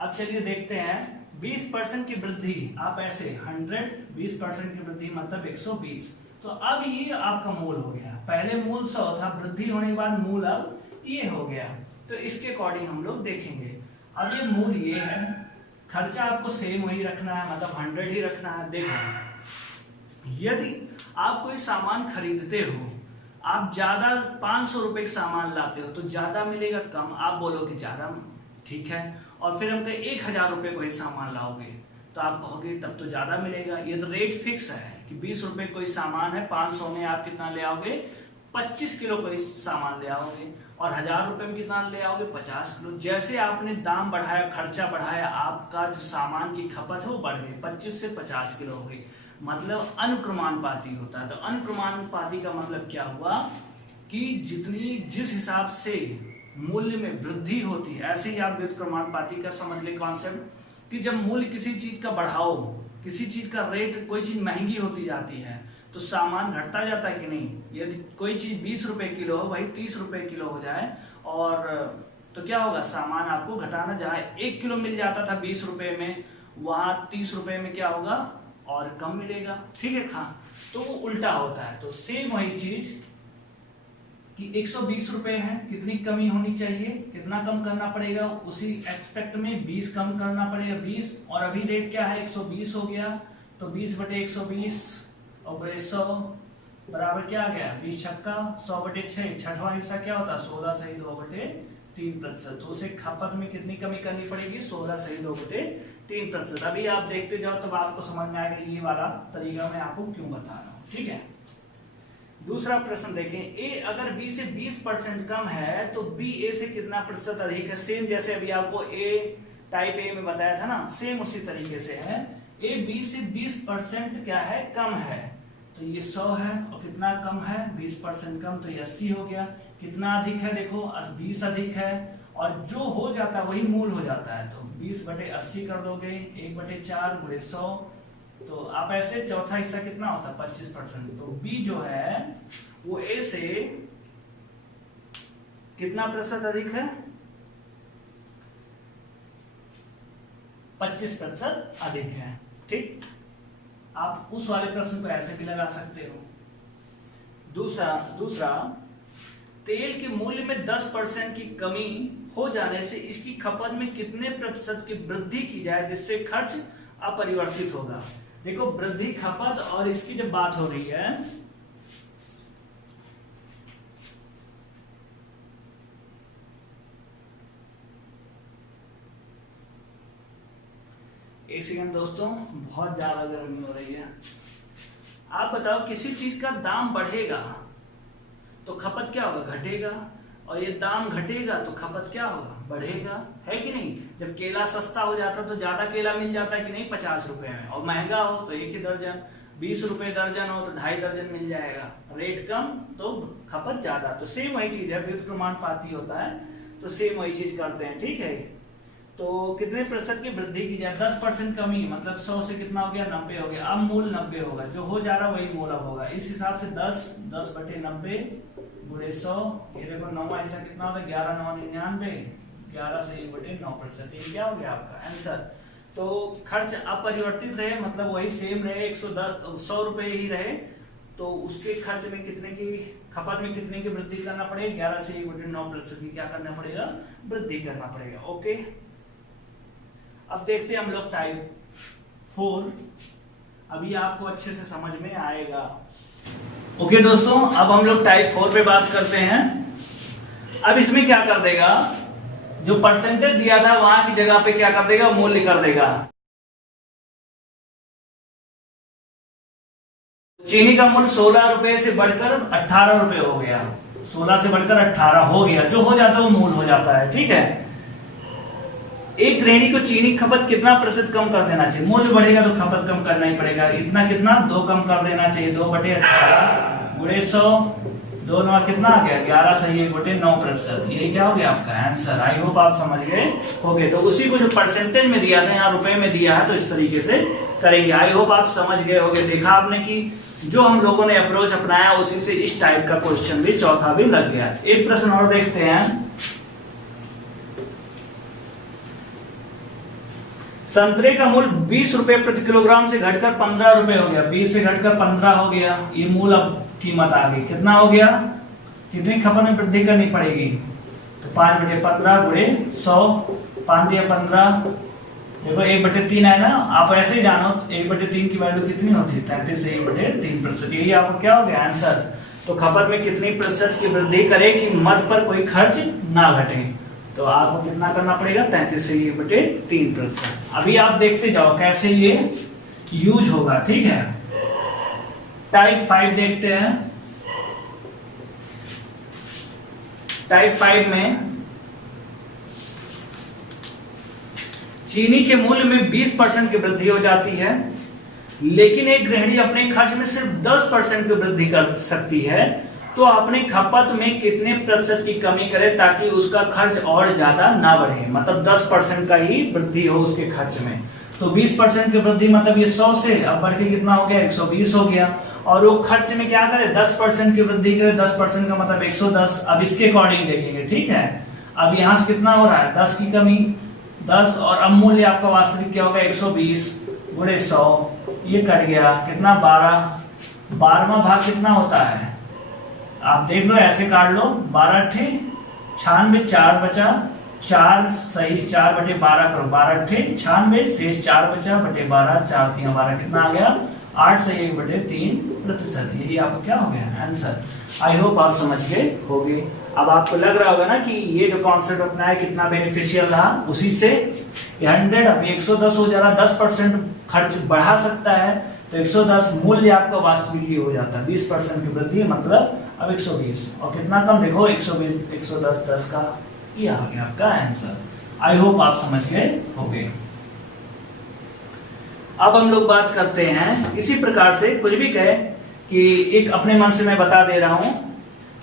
अब चलिए देखते हैं 20% की वृद्धि, आप ऐसे 100, 20% की वृद्धि मतलब 120, तो अब ये आपका मूल हो गया। पहले मूल 100 था, वृद्धि होने के बाद मूल अब ये हो गया, तो इसके अकॉर्डिंग हम लोग देखेंगे। अब ये मूल ये है, खर्चा आपको सेम वही रखना है, मतलब 100 ही रखना है। देखो यदि आप कोई सामान खरीदते हो, आप ज्यादा 500 रुपए का सामान लाते हो तो ज्यादा मिलेगा कम, आप बोलोगे ज्यादा, ठीक है। और फिर हम कहें 1000 रुपए को ही सामान लाओगे तो आप कहोगे तब तो ज्यादा मिलेगा। ये तो रेट फिक्स है कि 20 रुपए कोई सामान है, 500 में आप कितना ले आओगे, 25 किलो कोई सामान ले आओगे, और 1000 रुपए में कितना ले आओगे, 50 किलो। जैसे आपने दाम बढ़ाया, खर्चा बढ़ाया, आपका जो सामान की खपत है वो बढ़ गई, 25 से 50 किलो हो गई, मतलब अनुक्रमानुपाती होता है। तो अनुक्रमानुपाती का मतलब क्या हुआ कि जिस हिसाब से मूल्य में वृद्धि होती है, ऐसे ही आप व्युत्क्रमानुपाती का समझ ले कॉन्सेप्ट, कि जब मूल्य किसी चीज का बढ़ाओ, किसी चीज का रेट, कोई चीज महंगी होती जाती है तो सामान घटता जाता है कि नहीं। यदि कोई चीज 20 रुपए किलो हो, वही 30 रुपए किलो हो जाए, और तो क्या होगा, सामान आपको घटाना, जहां 1 किलो मिल जाता था 20 रुपए में, वहां 30 रुपए में क्या होगा, और कम मिलेगा, ठीक है। हाँ, तो उल्टा होता है। तो सेम वही चीज कि 120 रुपए है, कितनी कमी होनी चाहिए, कितना कम करना पड़ेगा, उसी एक्सपेक्ट में 20 कम करना पड़ेगा, 20, और अभी रेट क्या है 120 हो गया, तो 20/120 और 100 बराबर क्या आ गया, 20 छक्का 100/6, छठवां हिस्सा क्या होता है 16 से 2/3%। तो उसे खपत में कितनी कमी करनी पड़ेगी, 16 से 2/3%। अभी आप देखते जाओ तब आपको समझ में आएगा ये वाला तरीका मैं आपको क्यों बता रहा हूँ, ठीक है। दूसरा प्रश्न देखें, ए अगर बी से 20% कम है तो बी ए से कितना प्रतिशत अधिक है। सेम जैसे अभी आपको ए टाइप ए में बताया था ना, सेम उसी तरीके से है। ए बी से 20% क्या है, कम है, तो ये 100 है, और कितना कम है 20% कम, तो ये 80 हो गया। कितना अधिक है, देखो 20 अधिक है, और जो हो जाता है वही मूल हो जाता है, तो 20/80 कर दोगे, 1/4 गुणे 100, तो आप ऐसे चौथा हिस्सा कितना होता है 25%। तो बी जो है वो ए से कितना प्रतिशत अधिक है, 25% अधिक है, ठीक। आप उस वाले प्रश्न को ऐसे भी लगा सकते हो। दूसरा तेल के मूल्य में 10% की कमी हो जाने से इसकी खपत में कितने प्रतिशत की वृद्धि की जाए जिससे खर्च अपरिवर्तित होगा। देखो वृद्धि, खपत और इसकी जब बात हो रही है, एक सेकंड दोस्तों, बहुत ज्यादा गर्मी हो रही है। आप बताओ किसी चीज का दाम बढ़ेगा तो खपत क्या होगा, घटेगा, और ये दाम घटेगा तो खपत क्या होगा, बढ़ेगा, है कि नहीं। जब केला सस्ता हो जाता तो ज्यादा केला मिल जाता है कि नहीं 50 रुपए में, और महंगा हो तो 1 ही दर्जन, 20 रुपए दर्जन हो तो 2.5 दर्जन मिल जाएगा, रेट कम तो खपत ज्यादा। तो सेम वही चीज है, व्युत्क्रमानुपाती होता है, तो सेम वही चीज करते हैं, ठीक है। तो कितने प्रतिशत की वृद्धि की जाए, 10% कमी, मतलब 100 से कितना हो गया 90 हो गया, अब मूल 90 होगा, जो हो जा रहा वही मूल अब होगा। इस हिसाब से 10/90 गुणे 100, ये देखो 9वां हिस्सा कितना होगा 11×9 = 99, 11 से 1/9%, ये क्या हो गया आपका आंसर। तो खर्च अपरिवर्तित रहे, मतलब वही सेम रहे, 100 रुपए ही रहे, तो उसके खर्च में कितने की, खपत में कितने की वृद्धि करना पड़ेगा, 11 से 1/9% की क्या करना पड़ेगा, वृद्धि करना पड़ेगा, ओके। अब देखते हैं हम लोग टाइप 4, अभी आपको अच्छे से समझ में आएगा। ओके दोस्तों, अब हम लोग टाइप 4 पे बात करते हैं। अब इसमें क्या कर देगा, जो परसेंटेज दिया था वहां की जगह पे क्या कर देगा, मूल्य कर देगा। चीनी का मूल्य 16 रुपए से बढ़कर 18 रुपए हो गया, 16 से बढ़कर 18 हो गया, जो हो जाता है वो मूल हो जाता है। ठीक है, एक गृहिणी को चीनी खपत कितना प्रतिशत कम कर देना चाहिए? मूल्य बढ़ेगा तो खपत कम करना ही पड़ेगा। इतना कितना 2 कम कर देना चाहिए। 2/18 गुणे 100, 2 9 कितना आ गया 11 सही 1/9%। ये क्या हो गया आपका आंसर। आई होप आप समझ गए होगे। तो उसी को जो परसेंटेज में दिया था यहाँ रुपए में दिया है, तो इस तरीके से करेंगे। आई होप आप समझ गए होगे। देखा आपने कि जो हम लोगों ने अप्रोच अपनाया उसी से इस टाइप का क्वेश्चन भी चौथा भी लग गया। एक प्रश्न और देखते हैं। संतरे का मूल्य 20 रुपए प्रति किलोग्राम से घटकर 15 रुपए हो गया। 20 से घटकर 15 हो गया। ये मूल अब कीमत आ गई। कितना हो गया? कितनी खपत में वृद्धि करनी पड़ेगी? तो 5/15 गुणे 100, 5 दिया 15, देखो 1/3 है ना। आप ऐसे ही जानो 1/3 की वैल्यू कितनी होती है? 33 से 1/3%। यही आपको क्या हो गया आंसर। तो खपत में कितनी प्रतिशत की वृद्धि करे कि मद पर कोई खर्च ना घटे? तो आपको कितना करना पड़ेगा? 33 से 1/3%। अभी आप देखते जाओ कैसे ये यूज होगा। ठीक है, टाइप 5 देखते हैं। टाइप 5 में चीनी के मूल्य में 20% की वृद्धि हो जाती है, लेकिन एक गृहिणी अपने खर्च में सिर्फ 10% की वृद्धि कर सकती है। तो अपने खपत में कितने प्रतिशत की कमी करे ताकि उसका खर्च और ज्यादा ना बढ़े? मतलब 10% का ही वृद्धि हो उसके खर्च में। तो 20% की वृद्धि मतलब ये 100 से अब बढ़ के कितना हो गया? 120 हो गया। और वो खर्च में क्या करे? 10% की वृद्धि करे। 10% का मतलब 110। अब इसके अकॉर्डिंग देखेंगे। ठीक है, अब यहां से कितना हो रहा है? 10 की कमी 10, और अब मूल्य आपका वास्तविक क्या होगा? 120 गुणे 100, ये कट गया कितना? 12। 12वां भाग कितना होता है? आप देख लो, ऐसे काट लो। 12 अट्ठे 96, 4 बचा 4 सही 4/12 करो। 12 अट्ठे 96, शेष 4 बचा बटे 12, 4 3 12 कितना आ गया? 8 सही 1/3%। यही आपको क्या हो गया आंसर। आई होप आप समझ गए होगे। अब आपको लग रहा होगा ना कि ये जो कॉन्सेप्ट अपना है कितना बेनिफिशियल रहा। उसी से 100 अभी 110 हो जा रहा, 10% खर्च बढ़ा सकता है। तो 110 मूल्य आपका वास्तविक हो जाता है। 20% की वृद्धि मतलब अब 120, और कितना कम? देखो 120 110 10 का, ये आ गया आपका आंसर। आई होप आप समझ गए होंगे। अब हम लोग बात करते हैं इसी प्रकार से कुछ भी कहे कि एक अपने मन से मैं बता दे रहा हूं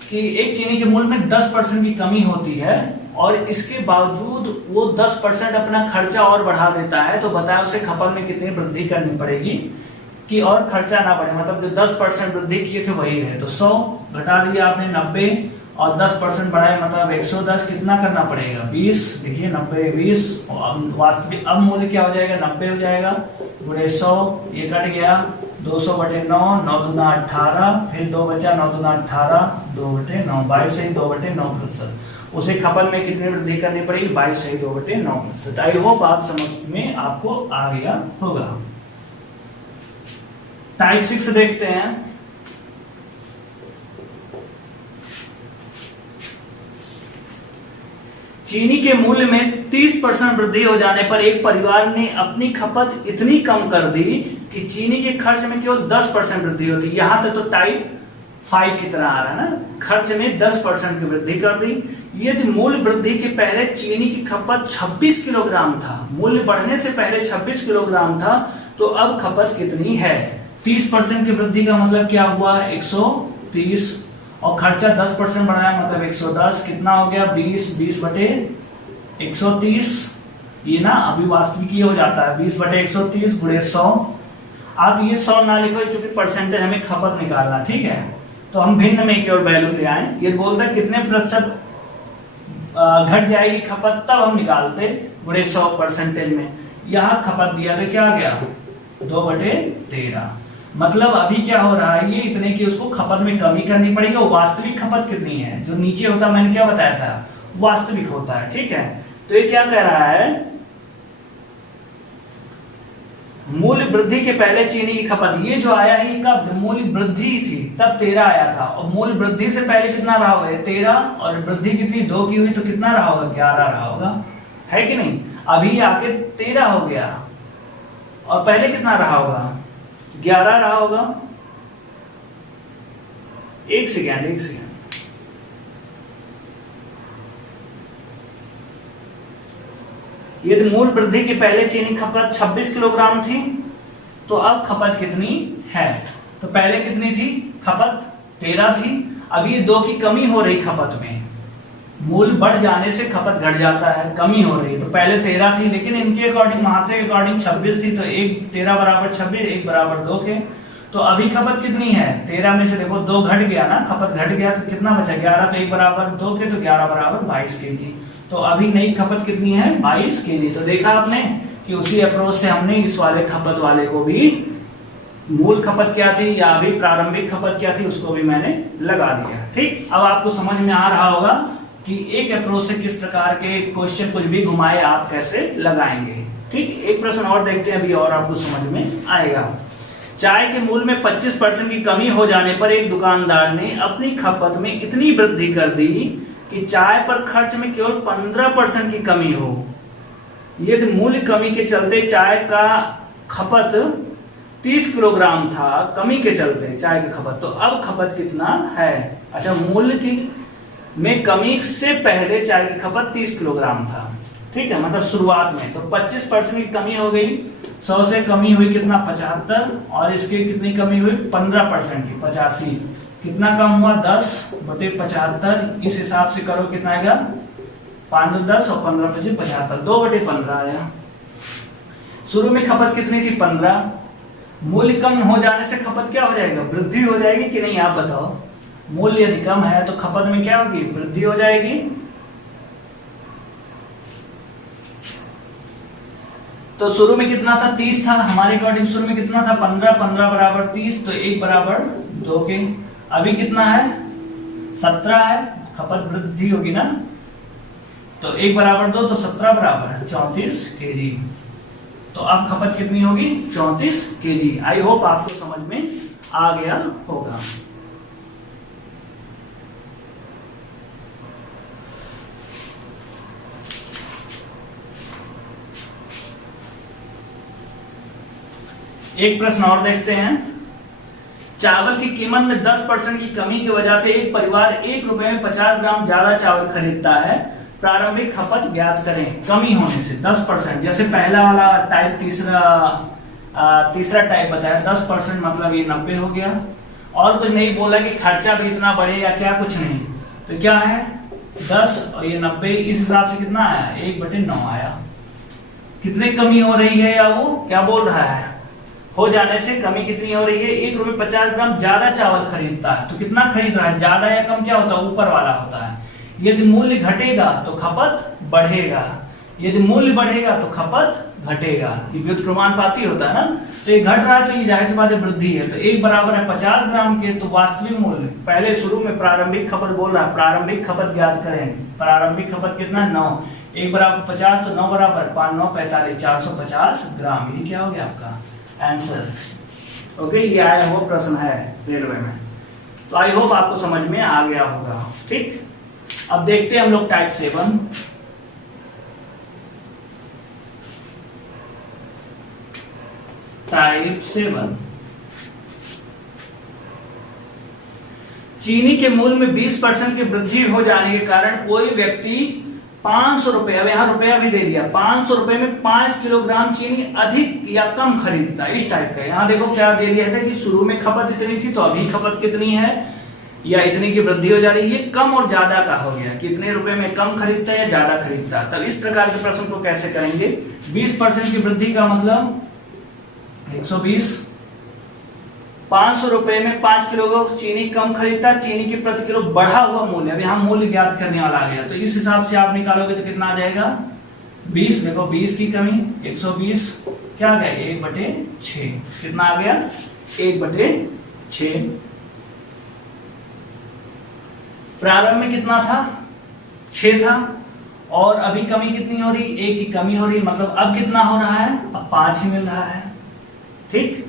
कि एक चीनी के मूल्य में 10% की कमी होती है और इसके बावजूद वो 10% अपना खर्चा और बढ़ा देता है। तो बताया उसे खपत में कितनी वृद्धि करनी पड़ेगी कि और खर्चा ना बढ़े। मतलब जो 10% वृद्धि किए थे वही रहे। तो 100 घटा दिया आपने 90 और 10% बढ़ाया मतलब 110। कितना करना पड़ेगा? 20। देखिए 90 20, वास्तविक अब मूल्य क्या हो जाएगा? 90 हो जाएगा गुणे 100, ये कट गया 200/9, 9 दूना 18, फिर 2 बचा 9 दूना 18, 2/9, 22 से 2/9%। उसे खपत में कितनी वृद्धि करनी पड़ेगी? 22 से 2/9%। आई होप आप समझ में आपको आ गया होगा। टाइप 6 देखते हैं। चीनी के मूल्य में 30% वृद्धि हो जाने पर एक परिवार ने अपनी खपत इतनी कम कर दी कि चीनी के खर्च में केवल 10% वृद्धि होती। यहां तक तो टाइप 5 की तरह आ रहा है ना। खर्च में 10% की वृद्धि कर दी। यदि मूल्य वृद्धि के पहले चीनी की खपत 26 किलोग्राम था, मूल्य बढ़ने से पहले 26 किलोग्राम था, तो अब खपत कितनी है? 30% की वृद्धि का मतलब क्या हुआ? 130, और खर्चा 10% बढ़ाया मतलब 110। कितना हो गया? 20/130। ये ना अभी वास्तविक ये हो जाता है 20/130 गुणे 100। आप ये 100 ना लिखो क्योंकि परसेंटेज हमें खपत निकालना। ठीक है, तो हम भिन्न में केवल वैल्यू ले आए। ये बोलता है कितने प्रतिशत घट जाएगी खपत, तब हम निकालते गुणे 100 परसेंटेज में। यहाँ खपत दिया तो क्या आ गया? 2/13। मतलब अभी क्या हो रहा है? ये इतने की उसको खपत में कमी करनी पड़ेगी। वास्तविक खपत कितनी है? जो नीचे होता मैंने क्या बताया था? वास्तविक होता है। ठीक है, तो ये क्या कह रहा है? मूल्य वृद्धि के पहले चीनी की खपत, ये जो आया है कब? मूल्य वृद्धि थी तब 13 आया था, और मूल्य वृद्धि से पहले कितना रहा होगा? 13, और वृद्धि कितनी 2 की हुई तो कितना रहा होगा? 11 रहा होगा, है कि नहीं? अभी आके 13 हो गया, और पहले कितना रहा होगा? 11 रहा होगा। एक सेकेंड यदि मूल वृद्धि के पहले चीनी खपत 26 किलोग्राम थी तो अब खपत कितनी है? तो पहले कितनी थी खपत? 13 थी। अब ये 2 की कमी हो रही खपत में, मूल बढ़ जाने से खपत घट जाता है, कमी हो रही है। तो पहले 13 थी, लेकिन इनके अकॉर्डिंग, महाशय के अकॉर्डिंग 26 थी, तो 13 बराबर 26, 1 बराबर 2 के। तो अभी खपत कितनी है? 13 में से देखो 2 घट गया ना, खपत घट गया तो कितना बचा? 11, तो 1 बराबर 2 के, तो 11 बराबर 22 केजी। तो अभी नई खपत कितनी है? 22 केजी। तो देखा आपने कि उसी अप्रोच से हमने इस वाले खपत वाले को भी, मूल खपत क्या थी या अभी प्रारंभिक खपत क्या थी, उसको भी मैंने लगा दिया। ठीक, अब आपको समझ में आ रहा होगा कि एक अप्रोच से किस प्रकार के क्वेश्चन कुछ भी घुमाए आप कैसे लगाएंगे। ठीक, एक प्रश्न और देखते हैं अभी और आपको समझ में आएगा। चाय के मूल्य में 25% की कमी हो जाने पर एक दुकानदार ने अपनी खपत में इतनी वृद्धि कर दी कि चाय पर खर्च में केवल 15% की कमी हो। यदि मूल्य कमी के चलते चाय का खपत 30 किलोग्राम था, कमी के चलते चाय की खपत, तो अब खपत कितना है? अच्छा, मूल्य की में कमी से पहले चाय की खपत 30 किलोग्राम था, ठीक है, मतलब शुरुआत में। तो 25% की कमी हो गई, 100 से कमी हुई कितना? 75, और इसकी कितनी कमी हुई? 15% की, 85। कितना कम हुआ? 10/75। इस हिसाब से करो कितना आएगा? 5 10 और 15 25 75, 2/15 आया। शुरू में खपत कितनी थी? 15। मूल्य कम हो जाने से खपत क्या हो जाएगा? वृद्धि हो जाएगी कि नहीं, आप बताओ। मूल्य यदि कम है तो खपत में क्या होगी? वृद्धि हो जाएगी। तो शुरू में कितना था? 30 था, हमारे अकॉर्डिंग शुरू में कितना था? 15, 15 बराबर 30, तो 1 बराबर 2 के। अभी कितना है? 17 है, खपत वृद्धि होगी ना, तो 1 बराबर 2, तो 17 बराबर 34 केजी। तो अब खपत कितनी होगी? 34 केजी। आई होप आपको समझ में आ गया होगा। एक प्रश्न और देखते हैं। चावल की कीमत में 10% की कमी की वजह से एक परिवार 1 रुपए में 50 ग्राम ज्यादा चावल खरीदता है। प्रारंभिक खपत ज्ञात करें। कमी होने से 10%, जैसे पहला वाला टाइप, तीसरा टाइप बताया 10%, मतलब ये 90 हो गया। और कुछ नहीं बोला कि खर्चा भी इतना बढ़ेगा क्या, कुछ नहीं। तो क्या है? 10 और ये 90, इस हिसाब से कितना आया? 1/9 आया। कितनी कमी हो रही है, या वो क्या बोल रहा है? हो जाने से कमी कितनी हो रही है? 1 रुपए 50 ग्राम ज्यादा चावल खरीदता है। तो कितना खरीद रहा है? ज्यादा या कम क्या होता है? ऊपर वाला होता है। यदि मूल्य घटेगा तो खपत बढ़ेगा, यदि मूल्य बढ़ेगा तो खपत घटेगा। ये व्युत्क्रमानुपाती होता है ना। तो ये घट रहा है तो ये जाहिर सी बात है वृद्धि है। तो 1 बराबर है 50 ग्राम के, तो वास्तविक मूल्य, पहले शुरू में प्रारंभिक खपत बोल रहा है, प्रारंभिक खपत ज्ञात करें। प्रारंभिक खपत कितना? 9। 1 बराबर 50, तो 9 बराबर 5 9 45, 450 ग्राम। ये क्या हो गया आपका आंसर। ओके, ये आया वो प्रश्न है रेलवे में। तो आई होप आपको समझ में आ गया होगा। ठीक, अब देखते हैं हम लोग टाइप 7। टाइप 7, चीनी के मूल्य में 20% की वृद्धि हो जाने के कारण कोई व्यक्ति 500 रुपए, अब यहां रुपया भी दे दिया, 500 रुपए में 5 किलोग्राम चीनी अधिक या कम खरीदता है। इस टाइप का यहां देखो क्या दे दिया था कि शुरू में खपत इतनी थी, तो अभी खपत कितनी है, या इतनी की वृद्धि हो जा रही है। कम और ज्यादा का हो गया, कितने रुपए में कम खरीदता है या ज्यादा खरीदता है। तब इस प्रकार के प्रश्न को कैसे करेंगे? 20% की वृद्धि का मतलब 120, 500 रुपए में 5 किलो चीनी कम खरीदता, चीनी की प्रति किलो बढ़ा हुआ मूल्य, अब यहाँ मूल्य ज्ञात करने वाला आ गया। तो इस हिसाब से आप निकालोगे तो कितना आ जाएगा? 20, देखो 20 की कमी 120, क्या आ गया? 1/6। कितना आ गया? 1/6। प्रारंभ में कितना था? 6 था, और अभी कमी कितनी हो रही? 1 की कमी हो रही, मतलब अब कितना हो रहा है? अब 5 ही मिल रहा है। ठीक,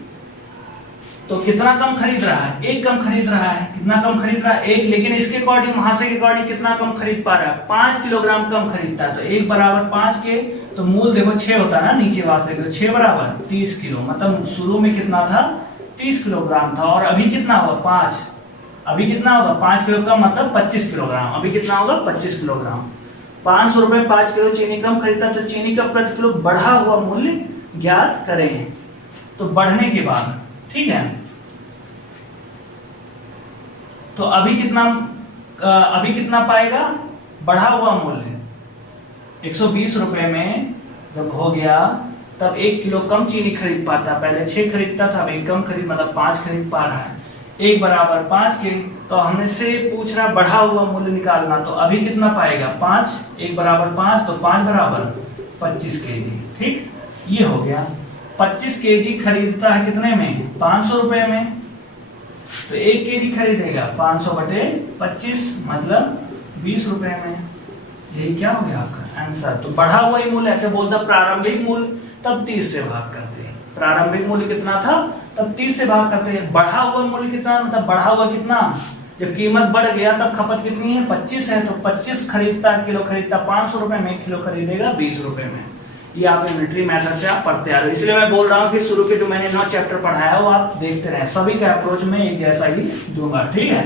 तो कितना कम खरीद रहा है? 1 कम खरीद रहा है। कितना कम खरीद रहा है? 1, लेकिन इसके अकॉर्डिंग, महाशय के अकॉर्डिंग कितना कम खरीद पा रहा है? 5 किलोग्राम कम खरीदता है। तो 1 बराबर 5 के, तो मूल देखो 6 होता है ना नीचे वास्तविक, तो 6 बराबर 30 किलो, मतलब शुरू में कितना था? 30 किलोग्राम था, और अभी कितना होगा? 5। अभी कितना होगा? 5 किलो कम, मतलब 25 किलोग्राम। अभी कितना होगा? 25 किलोग्राम। 500 रुपए में 5 किलो चीनी कम खरीदता, तो चीनी का प्रति किलो बढ़ा हुआ मूल्य ज्ञात करें। तो बढ़ने के बाद, ठीक है, तो अभी कितना पाएगा बढ़ा हुआ मूल्य 120 रुपए में जब हो गया तब 1 किलो कम चीनी खरीद पाता। पहले 6 खरीदता था, अब 1 कम खरीद, मतलब 5 खरीद पा रहा है। 1 बराबर 5 के, तो हमने से पूछ रहा बढ़ा हुआ मूल्य निकालना, तो अभी कितना पाएगा 5, 1 बराबर 5, तो 5 बराबर 25 केजी। ठीक, ये हो गया। 25 केजी खरीदता है कितने में 500 रुपए में, तो 1 केजी खरीदेगा 500 बटे 25 मतलब 20 रुपए में। यही क्या हो गया आपका आंसर। तो बढ़ा हुआ ही मूल्य, अच्छा बोलता प्रारंभिक मूल्य, तब 30 से भाग करते हैं। प्रारंभिक मूल्य कितना था तब 30 से भाग करते हैं। बढ़ा हुआ मूल्य कितना, मतलब बढ़ा हुआ कितना, जब कीमत बढ़ गया तब खपत कितनी है 25 है, तो 25 खरीदता किलो खरीदता 500 रुपए में, 1 किलो खरीदेगा 20 रुपए में। ये आप यूनिटरी मेथड से आप पढ़ते आ रहे हो, इसलिए मैं बोल रहा हूँ कि शुरू के जो मैंने 9 चैप्टर पढ़ाया है वो आप देखते रहे। सभी का अप्रोच में एक जैसा ही दूंगा, ठीक है।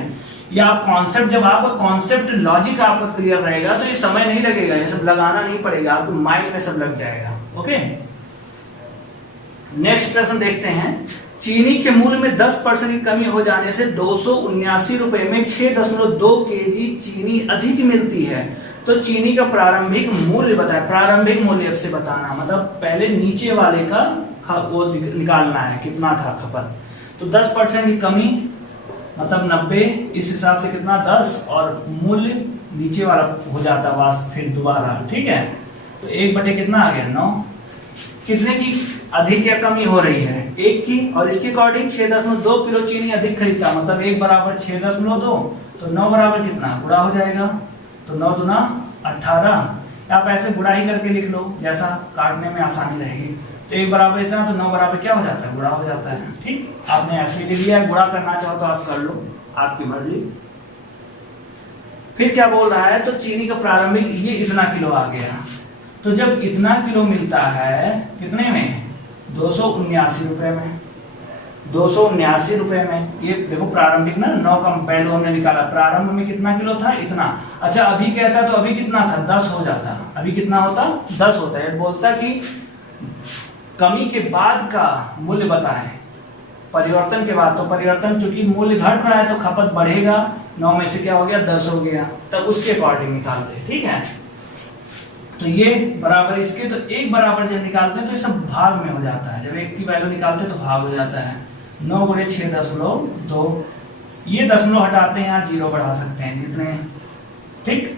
या आप कॉन्सेप्ट, जब आपका कॉन्सेप्ट लॉजिक आपका क्लियर रहेगा तो ये समय नहीं लगेगा, ये सब लगाना नहीं पड़ेगा, आपको माइंड में सब लग जाएगा। ओके, नेक्स्ट प्रश्न देखते हैं। चीनी के मूल्य में 10% की कमी हो जाने से 279 रुपए में 6.2 केजी चीनी अधिक मिलती है, तो चीनी का प्रारंभिक मूल्य बताए। प्रारंभिक मूल्य अब से बताना, मतलब पहले नीचे वाले का वो निकालना है कितना था खपत। तो 10% की कमी मतलब 90, इस हिसाब से कितना 10, और मूल्य नीचे वाला हो जाता वास्तव फिर दोबारा, ठीक है। तो 1 बटे कितना आ गया 9। कितने की अधिक या कमी हो रही है 1 की, और इसके अकॉर्डिंग 6.2 किलो चीनी अधिक खरीदता, मतलब 1 बराबर 6.2, तो 9 बराबर कितना गुणा हो जाएगा, तो 9 दूना 18। आप ऐसे गुणा ही करके लिख लो, जैसा काटने में आसानी रहेगी। तो 1 बराबर इतना, तो 9 बराबर क्या हो जाता है गुणा हो जाता है। ठीक, आपने ऐसे लिख लिया, गुणा करना चाहो तो आप कर लो, आपकी मर्जी। फिर क्या बोल रहा है, तो चीनी का प्रारंभिक ये इतना किलो आ गया, तो जब इतना किलो मिलता है कितने में 279 रुपए में, 279 रुपए में। ये देखो प्रारंभिक ना 9 का पहले हमने निकाला, प्रारंभ में कितना किलो था इतना। अच्छा अभी कहता तो अभी कितना था 10 हो जाता, अभी कितना होता 10 होता है। बोलता कि कमी के बाद का मूल्य बताएं, परिवर्तन के बाद। तो परिवर्तन चूंकि मूल्य घट रहा है तो खपत बढ़ेगा, 9 में से क्या हो गया 10 हो गया, तब उसके अकॉर्डिंग निकालते हैं, ठीक है। तो ये बराबर इसके, तो 1 बराबर जब निकालते हैं तो ये सब भाग में हो जाता है। जब 1 की वैल्यू निकालते हैं तो भाग हो जाता है। 9 गुणे 6.2, ये दशमलव हटाते हैं, यहाँ 0 बढ़ा सकते हैं जितने, ठीक।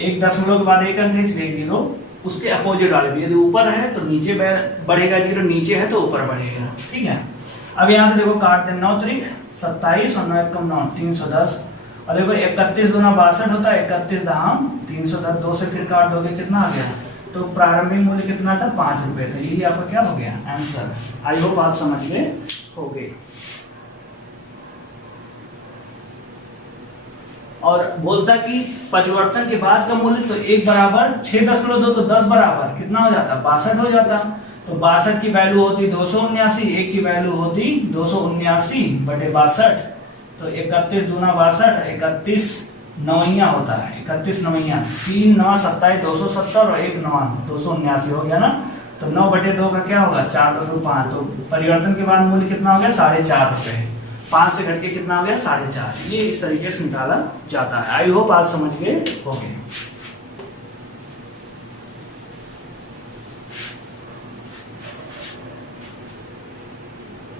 1 दशमलव के बाद 1 अंक है इसलिए 0, उसके अपोजिट वाले भी, यदि ऊपर है तो नीचे बढ़ेगा 0, नीचे है तो ऊपर बढ़ेगा, ठीक है। अब यहाँ से देखो काटते हैं, 9 त्रिक 27 और 9 कम 9 310, और देखो 31 दूना 62 होता है, 31 दहाम 310, 2 से फिर काट दोगे कितना आ गया, तो प्रारंभिक मूल्य कितना था 5 रुपए था। यही आपका क्या हो गया आंसर। आई होप आप समझ गए होगे। और बोलता कि परिवर्तन के बाद का मूल्य, तो 1 बराबर 6.2, तो 10 बराबर कितना हो जाता 62 हो जाता। तो 62 की वैल्यू होती 279, 1 की वैल्यू होती 279 बटे 62, तो 31 दूना 62, 31 नवैया होता है, 31 नवैया, 3 9 27 270 और 1 9 279 हो गया ना। तो 9 बटे 2 का क्या होगा 4.5, तो परिवर्तन के बाद मूल्य कितना हो गया 4.5 रुपए। 5 से घट के कितना हो गया 4.5। ये इस तरीके से निकाला जाता है। आई होप आप समझ गए होंगे।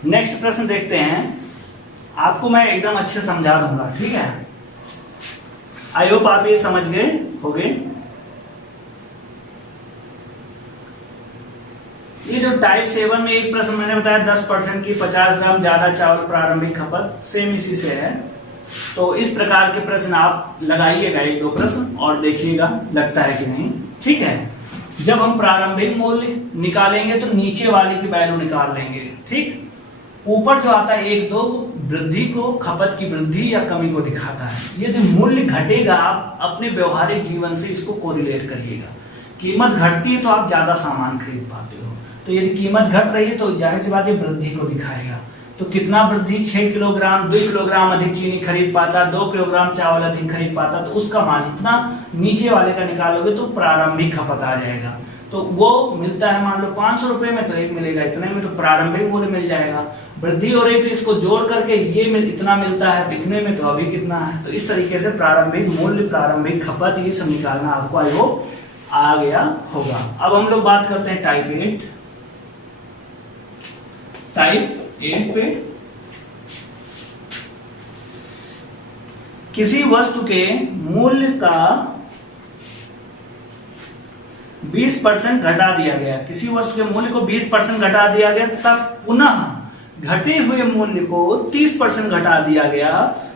नेक्स्ट प्रश्न देखते हैं, आपको मैं एकदम अच्छे समझा दूंगा, ठीक है। आई होप आप ये समझ गए होंगे। ये जो टाइप 7 में एक प्रश्न मैंने बताया 10% की 50 ग्राम ज्यादा चावल प्रारंभिक खपत, सेम इसी से है। तो इस प्रकार के प्रश्न आप लगाइएगा 1-2 प्रश्न और देखिएगा लगता है कि नहीं, ठीक है। जब हम प्रारंभिक मूल्य निकालेंगे तो नीचे वाले की वैल्यू निकाल लेंगे, ठीक। ऊपर जो आता है 1-2 वृद्धि को, खपत की वृद्धि या कमी को दिखाता है। यदि मूल्य घटेगा आप अपने व्यवहारिक जीवन से इसको कोरिलेट करिएगा। कीमत घटती है तो आप ज्यादा सामान खरीद पाते हो, तो यदि कीमत घट रही है तो जाहिर सी बात है वृद्धि को दिखाएगा। तो कितना वृद्धि, 6 किलोग्राम, 2 किलोग्राम अधिक चीनी खरीद पाता, 2 किलोग्राम चावल अधिक खरीद पाता, तो उसका मान इतना नीचे वाले का निकालोगे तो प्रारंभिक खपत आ जाएगा। तो वो मिलता है मान लो 500 रुपए में, तो एक मिलेगा इतने में, तो प्रारंभिक मूल्य मिल जाएगा। वृद्धि हो रही तो इसको जोड़ करके ये इतना मिलता है, दिखने में तो अभी कितना है। तो इस तरीके से प्रारंभिक मूल्य, प्रारंभिक खपत, ये सब निकालना आपको आई होप आ गया होगा। अब हम लोग बात करते हैं टाइप 8 पे। किसी वस्तु के मूल्य का 20% घटा दिया गया, किसी वस्तु के मूल्य को 20% घटा दिया गया तब पुनः घटे हुए मूल्य को 30% घटा दिया गया,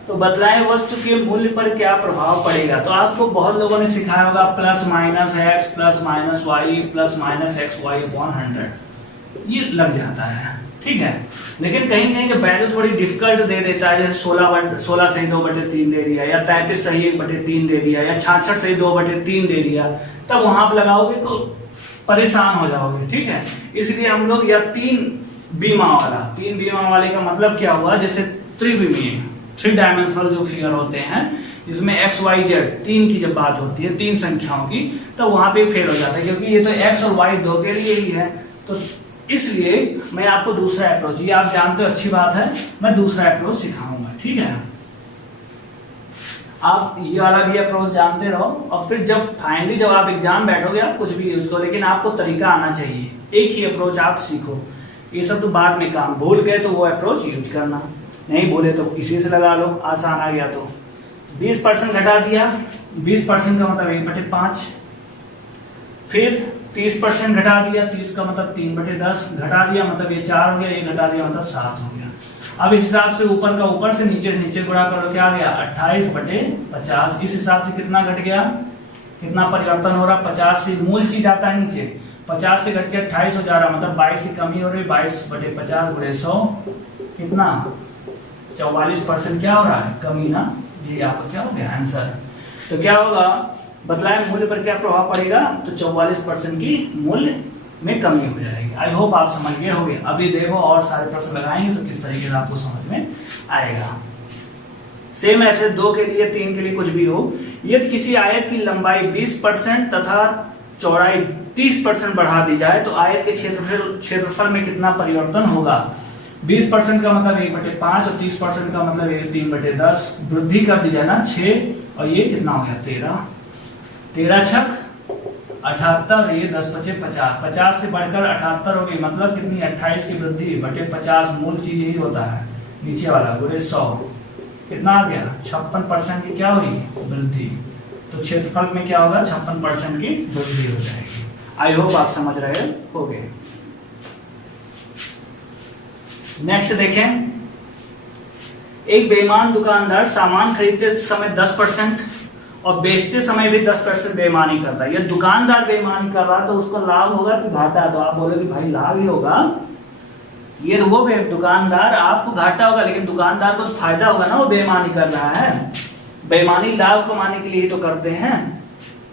तो बदलाए वस्तु के मूल्य पर क्या प्रभाव पड़ेगा। तो आपको बहुत लोगों ने सिखाया होगा plus minus x plus minus y plus minus x y upon 100, ये लग जाता है, ठीक है। लेकिन कहीं कहीं जो वैल्यू थोड़ी डिफिकल्ट दे देता है, जैसे 16 सही 2/3 दे दिया, या 33 सही 1/3 दे दिया, या 66 सही 2/3 दे दिया, तब वहां पर लगाओगे तो परेशान हो जाओगे, ठीक है। इसलिए हम लोग या 3 बीमा वाले का मतलब क्या हुआ, जैसे त्रिविमीय 3 डायमेंशनल जो फिगर होते हैं, जिसमें एक्स वाई जेड 3 की जब बात होती है, 3 संख्याओं की, तो वहां पे फेल हो जाता है, क्योंकि ये तो एक्स और वाई 2 के लिए ही है। तो इसलिए मैं आपको दूसरा अप्रोच, ये आप जानते हो अच्छी बात है, मैं दूसरा अप्रोच सिखाऊंगा, ठीक है। आप ये वाला भी अप्रोच जानते रहो, और फिर जब फाइनली जब आप एग्जाम बैठोगे आप कुछ भी यूज करो, लेकिन आपको तरीका आना चाहिए, एक ही अप्रोच आप सीखो। ये सब तो बाद में काम, भूल गए तो वो अप्रोच यूज करना, नहीं भूले तो इसी से लगा लो, आसान आ गया। तो 20% घटा दिया, 20% का मतलब 1/5, फिर 30% घटा दिया, 30 का मतलब 3/10 घटा दिया, मतलब ये 4 हो गया, ये घटा दिया मतलब 7 हो गया। अब इस हिसाब से ऊपर का ऊपर से नीचे गुणा करो, क्या आ गया 28/50। इस हिसाब से कितना घट गया, कितना परिवर्तन हो रहा, 50 से मूल चीज आता है नीचे, 50 से घट के 28 हो जा रहा, मतलब 22 की कमी हो रही, 22/50 × 100 कितना 44% क्या हो रहा है, कमी ना। ये आपका क्या हो गया आंसर। तो क्या होगा, बदलाए मूल्य पर क्या प्रभाव पड़ेगा, तो 44% की मूल्य में कमी हो जाएगी। आई होप आप समझ गए होंगे। अभी देखो और सारे प्रश्न लगाएंगे तो किस तरीके से आपको समझ में आएगा। सेम ऐसे 2 के लिए 3 के लिए कुछ भी हो, यदि किसी आयत की लंबाई 20% तथा चौड़ाई 30% बढ़ा दी जाए तो आयत के क्षेत्रफल में कितना परिवर्तन होगा। 20% का मतलब 1/5 और 30% का मतलब 3/10, वृद्धि कर दी जाए ना 6, और ये कितना हो गया 13 छक 78, ये 10×5 50, 50 से बढ़कर 78 हो गई, मतलब कितनी 28 की वृद्धि बटे 50, मूल चीज यही होता है नीचे वाला गुणे 100, कितना आ गया 56% की क्या हुई वृद्धि। तो क्षेत्रफल में क्या होगा 56% की वृद्धि हो जाएगी। आई होप आप समझ रहे होंगे। नेक्स्ट देखें, एक बेईमान दुकानदार सामान खरीदते समय 10% और बेचते समय भी 10% बेईमानी करता है। ये दुकानदार बेईमानी कर रहा है तो उसको लाभ होगा कि घाटा है, तो आप बोलोगे भाई लाभ ही होगा। ये वो दुकानदार, आपको घाटा होगा लेकिन दुकानदार को तो फायदा होगा ना, वो बेईमानी कर रहा है। बेईमानी लाभ कमाने के लिए तो करते हैं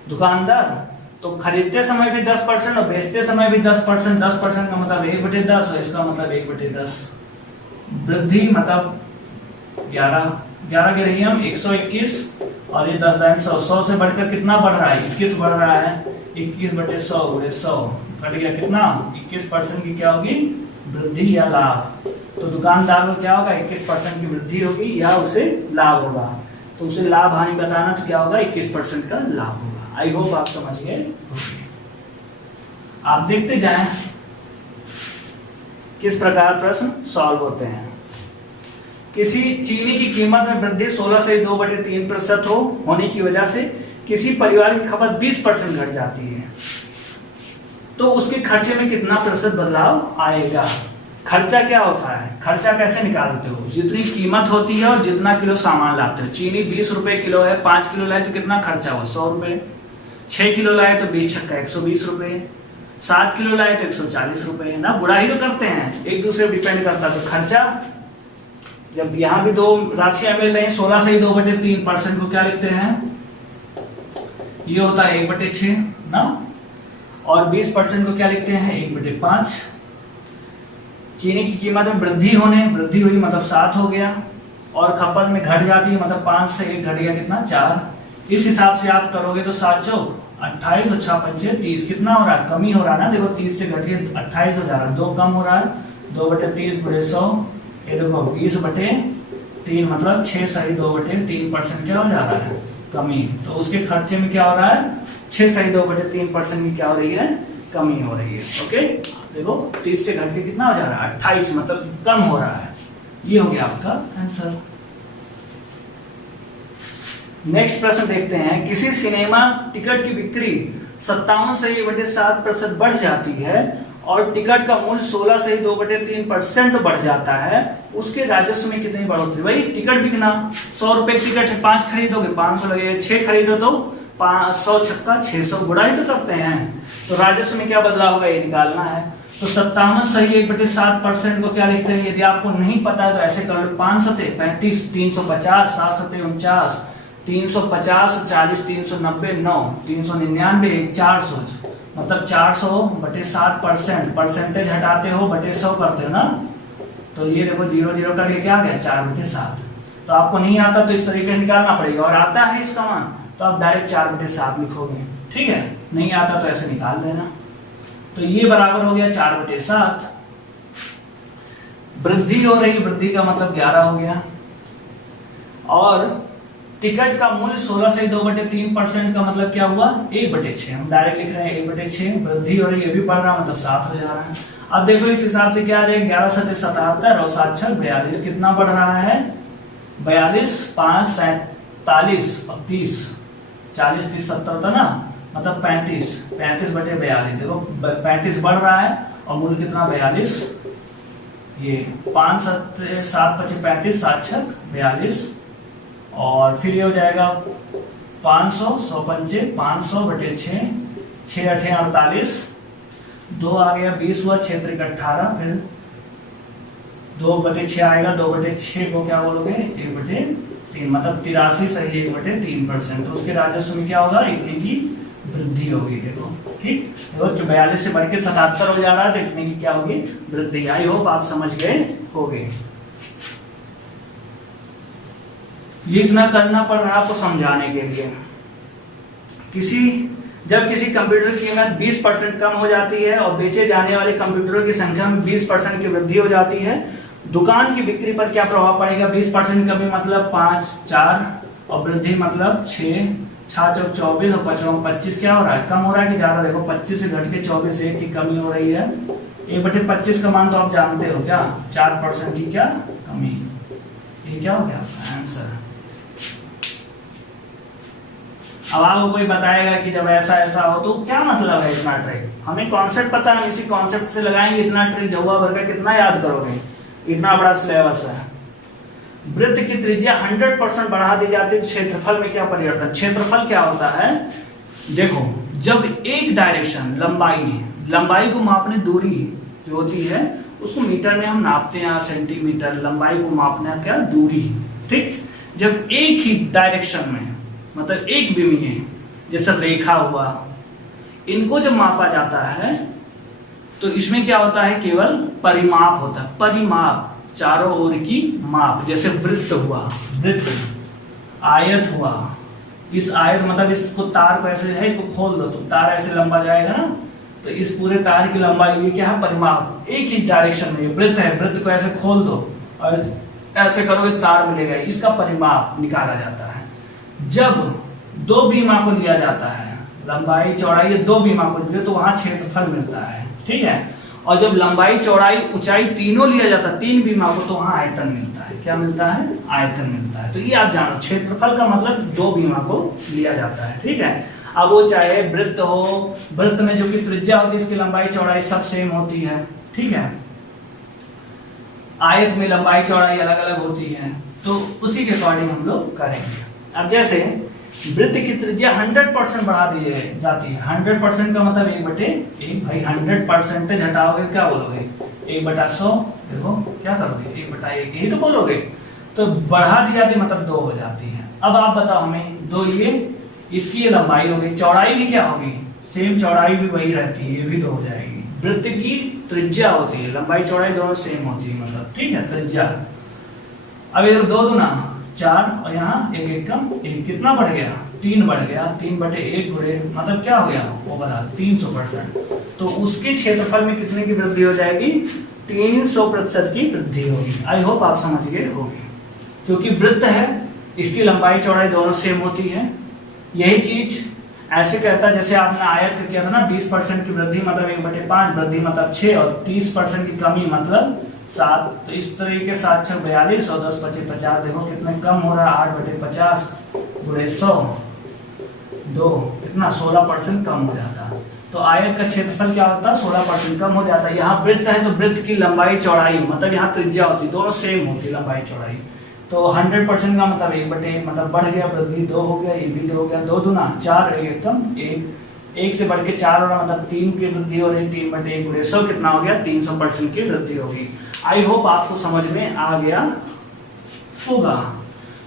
दुकानदार। तो खरीदते समय भी 10% और बेचते समय भी 10%, 10% का मतलब 1/10 और इसका मतलब 1/10 वृद्धि, मतलब 11 के रही हम 121 और ये 10 100 से बढ़कर कितना बढ़ रहा है 21 बढ़ रहा है, 21/100 × 100 घट गया कितना 21% की क्या होगी वृद्धि या लाभ। तो दुकानदार को क्या होगा 21% की वृद्धि होगी या उसे लाभ होगा। तो उसे लाभ हानि बताना तो क्या होगा 21% का लाभ होगा। आई होप आप समझ गए। आप देखते जाएं किस प्रकार प्रश्न सॉल्व होते हैं। किसी चीनी की कीमत में वृद्धि 16 से 2/3% होने की वजह से किसी परिवार की खपत 20% घट जाती है, तो उसके खर्चे में कितना प्रतिशत बदलाव आएगा। खर्चा क्या होता है, खर्चा कैसे निकालते हो, जितनी कीमत होती है और जितना किलो सामान लाते हो। चीनी 20 रुपए किलो है, 5 किलो लाए तो कितना खर्चा हुआ 100 रुपए, 6 किलो लाए तो 20 छक्का 120 रुपए, 7 किलो लाए तो 140 रुपए ना। बुरा ही तो करते हैं, एक दूसरे पर डिपेंड करता है। तो खर्चा जब यहाँ भी दो राशियां मिल रही हैं 16 से 2/3% को क्या लिखते हैं, ये होता है 1/6 ना, और 20% को क्या लिखते हैं 1/5। चीनी की कीमत में वृद्धि हुई मतलब 7 हो गया, और खपत में घट जाती है मतलब 5 से 1 घट गया कितना 4। इस हिसाब से आप करोगे तो 7 चौक 28 और 6 पंचे 30 कितना हो रहा है, कमी हो रहा है ना। देखो 30 से घट के 28 हो जा रहा है, 2 कम हो रहा है, 2/30/100 ये देखो 20/3 मतलब 6 सही 2/3% क्या हो जा रहा है कमी। तो उसके खर्चे में क्या हो रहा है 6 सही 2/3% की क्या हो रही है कमी हो रही है। ओके देखो 30 से घट के कितना हो जा रहा है 28 मतलब कम हो रहा है। ये हो गया आपका आंसर। नेक्स्ट प्रश्न देखते हैं, किसी सिनेमा टिकट की बिक्री 57 सही 7% बढ़ जाती है और टिकट का मूल्य 16 सही 2/3% बढ़ जाता है, उसके राजस्व में कितनी बढ़ोतरी। भाई टिकट बिकना 100 रुपए की टिकट है, 5 खरीदोगे 500 लगेगा, 6 खरीदो तो 100 छक्का 600 गुणा ही तो करते हैं, तो राजस्व में क्या बदलाव होगा ये निकालना है। तो 57 सही 1/7% को क्या लिखते हैं, यदि आपको नहीं पता है तो ऐसे कर लो 5 सते 35 350 7 सते 49 350 40 390 9 399 400 मतलब 400/7% परसेंटेज हटाते हो बटे 100 करते हो ना, तो ये देखो 0 0 करके क्या आ गया 4/7। तो आपको नहीं आता तो इस तरीके से निकालना पड़ेगा, और आता है इसका मान तो आप डायरेक्ट 4/7 लिखोगे, ठीक है। नहीं आता तो ऐसे निकाल देना। तो ये बराबर हो गया 4/7। वृद्धि हो रही, वृद्धि का मतलब 11 हो गया, और टिकट का मूल्य 16 से 2/3% का मतलब क्या हुआ 1/6। हम डायरेक्ट लिख रहे हैं 1/6। वृद्धि हो रही है, ये भी बढ़ रहा मतलब 7 हो जा रहा है। अब देखो इस हिसाब से क्या आ जाएगा 11 सते 77 और 7 छक 42 कितना बढ़ रहा है 42 5 47 और 30 40 30 70 होता ना, मतलब 35/42। देखो 35 बढ़ रहा है और मूल्य कितना 42, ये 5 7 7 5 35 7 छक 42, और फिर ये हो जाएगा 500 100 पंचे 500/6 6 8 48 2 आ गया 20 हुआ 6 3 18, फिर 2/6 आएगा 2/6 को क्या बोलोगे 1/3 मतलब 83 सही 1/3%। तो उसके राजस्व में क्या होगा इतने की वृद्धि होगी। देखो ठीक, देखो 42 से बढ़ के 77 हो जा रहा है, तो इतने की क्या होगी वृद्धि। आई होप आप समझ गए होगे। ये इतना करना पड़ रहा है आपको समझाने के लिए। जब किसी कंप्यूटर की कीमत 20% कम हो जाती है और बेचे जाने वाले कंप्यूटरों की संख्या में 20% की वृद्धि हो जाती है, दुकान की बिक्री पर क्या प्रभाव पड़ेगा। 20% कमी मतलब 5 4 और वृद्धि मतलब 6 6 चौक 24 और 5 25 क्या हो रहा है कम हो रहा है कि ज्यादा। देखो 25 से घट के 24 1 की कमी हो रही है। 1/25 का मान तो आप जानते हो क्या 4% की क्या कमी। ये क्या हो गया आपका आंसर। अब आपको कोई बताएगा कि जब ऐसा ऐसा हो तो क्या मतलब है इतना ट्रिक, हमें कॉन्सेप्ट पता है, इसी कॉन्सेप्ट से लगाएंगे इतना ट्रिक जवा भर का कितना याद करोगे, इतना बड़ा सिलेबस है। वृत्त की त्रिज्या 100% बढ़ा दी जाती है, क्षेत्रफल में क्या परिवर्तन। क्षेत्रफल क्या होता है, देखो जब एक डायरेक्शन लंबाई को मापने दूरी जो होती है उसको मीटर में हम नापते हैं, सेंटीमीटर। लंबाई को मापना क्या दूरी, ठीक। जब एक ही डायरेक्शन में मतलब एक बिंदु जैसे रेखा हुआ, इनको जब मापा जाता है तो इसमें क्या होता है केवल परिमाप होता है। परिमाप चारों ओर की माप, जैसे वृत्त हुआ, वृत्त आयत हुआ, इस आयत मतलब इसको तार को ऐसे है इसको खोल दो तो तार ऐसे लंबा जाएगा ना, तो इस पूरे तार की लंबाई ये क्या है परिमाप। एक ही डायरेक्शन में वृत्त है, वृत्त को ऐसे खोल दो और ऐसे करोगे तार मिलेगा, इसका परिमाप निकाला जाता है। जब दो बीमा को लिया जाता है, लंबाई चौड़ाई दो बीमा को लिया तो वहां क्षेत्रफल मिलता है, ठीक है। और जब लंबाई चौड़ाई ऊंचाई तीनों लिया जाता है, तीन बीमा को, तो वहां आयतन मिलता है। क्या मिलता है आयतन मिलता है। तो ये आप जानो क्षेत्रफल का मतलब दो बीमा को लिया जाता है, ठीक है। अब वो चाहे वृत्त हो, वृत्त में जो कि त्रिज्या होती है इसकी लंबाई चौड़ाई सब सेम होती है, ठीक है। आयत में लंबाई चौड़ाई अलग अलग होती है, तो उसी के अकॉर्डिंग हम लोग करेंगे। अब जैसे वृत्त की त्रिज्या 100% बढ़ा दी जाती है। 100% का मतलब 1/1 भाई 100% हटाओगे क्या बोलोगे 1/100। देखो क्या करोगे 1/1 यही तो बोलोगे। तो बढ़ा दी जाती मतलब 2 हो जाती है। अब आप बताओ हमें 2 ये इसकी ये लंबाई हो गई, चौड़ाई भी क्या होगी सेम, चौड़ाई भी वही रहती है, ये भी 2 हो जाएगी। वृत्त की त्रिज्या होती है, लंबाई चौड़ाई दोनों सेम होती है, मतलब ठीक है त्रिज्या। अब इधर 2 दूना 4 और यहाँ 1 एकम 1, कितना बढ़ गया 3 बढ़ गया, 3/1 गुणे मतलब क्या हो गया ओवरऑल 300%। तो उसके क्षेत्रफल में कितने की वृद्धि हो जाएगी, 300% की वृद्धि होगी। आई होप आप समझ गए होगी, क्योंकि वृत्त है इसकी लंबाई चौड़ाई दोनों सेम होती है। यही चीज ऐसे कहता जैसे आपने आयत का किया था ना, 20% की वृद्धि मतलब 1/5, वृद्धि मतलब 6 और 30% की कमी मतलब 7। तो इस तरीके 7 6 42 और 10 25 50, देखो कितने कम हो रहा है, 8/50 गुणे 100 2, कितना 16% कम हो जाता है। तो आयत का क्षेत्रफल क्या होता है 16% कम हो जाता है। यहाँ वृत्त है तो वृत्त की लंबाई चौड़ाई मतलब यहाँ त्रिज्या होती है, दोनों सेम होती है लंबाई चौड़ाई। तो 100% का मतलब 1/1 मतलब बढ़ गया, वृद्धि 2 हो गया, ये भी 2 हो गया, 2 दूना 4 एकदम 1 से बढ़ के 4 हो रहा मतलब 3 की वृद्धि हो रही, 3/1 गुणे 100 कितना हो गया 300% की वृद्धि होगी। आई होप आपको समझ में आ गया होगा।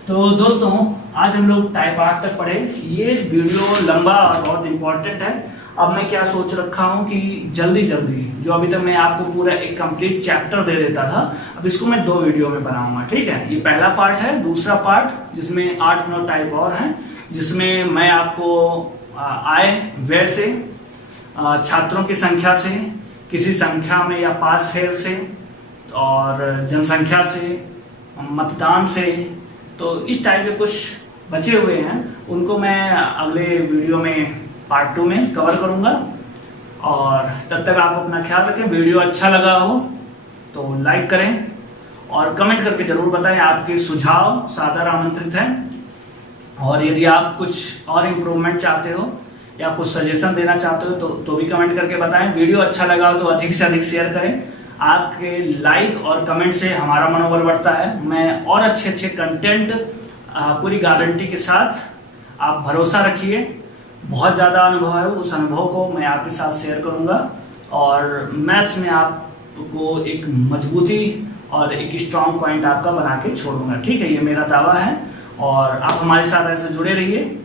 तो दोस्तों आज हम लोग टाइप 8 तक पढ़े। ये वीडियो लंबा और बहुत इंपॉर्टेंट है। अब मैं क्या सोच रखा हूँ कि जल्दी जल्दी जो अभी तक मैं आपको पूरा एक कंप्लीट चैप्टर दे देता था, अब इसको मैं 2 वीडियो में बनाऊंगा, ठीक है। ये पहला पार्ट है, दूसरा पार्ट जिसमें 8-9 टाइप और हैं, जिसमें मैं आपको आय व्यय से, छात्रों की संख्या से, किसी संख्या में या पास फेल से, और जनसंख्या से, मतदान से, तो इस टाइप के कुछ बचे हुए हैं उनको मैं अगले वीडियो में पार्ट 2 में कवर करूंगा। और तब तक आप अपना ख्याल रखें। वीडियो अच्छा लगा हो तो लाइक करें और कमेंट करके जरूर बताएं। आपके सुझाव सादर आमंत्रित हैं। और यदि आप कुछ और इम्प्रूवमेंट चाहते हो या कुछ सजेशन देना चाहते हो तो भी कमेंट करके बताएं। वीडियो अच्छा लगा हो तो अधिक से अधिक शेयर करें। आपके लाइक और कमेंट से हमारा मनोबल बढ़ता है। मैं और अच्छे अच्छे कंटेंट पूरी गारंटी के साथ, आप भरोसा रखिए, बहुत ज़्यादा अनुभव है, उस अनुभव को मैं आपके साथ शेयर करूंगा और मैथ्स में आपको एक मजबूती और एक स्ट्रॉन्ग पॉइंट आपका बना के छोड़ूंगा, ठीक है। ये मेरा दावा है और आप हमारे साथ ऐसे जुड़े रहिए।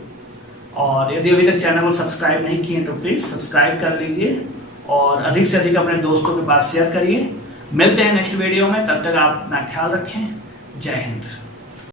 और यदि अभी तक चैनल को सब्सक्राइब नहीं किए तो प्लीज़ सब्सक्राइब कर लीजिए और अधिक से अधिक अपने दोस्तों के पास शेयर करिए। मिलते हैं नेक्स्ट वीडियो में, तब तक आप अपना ख्याल रखें। जय हिंद।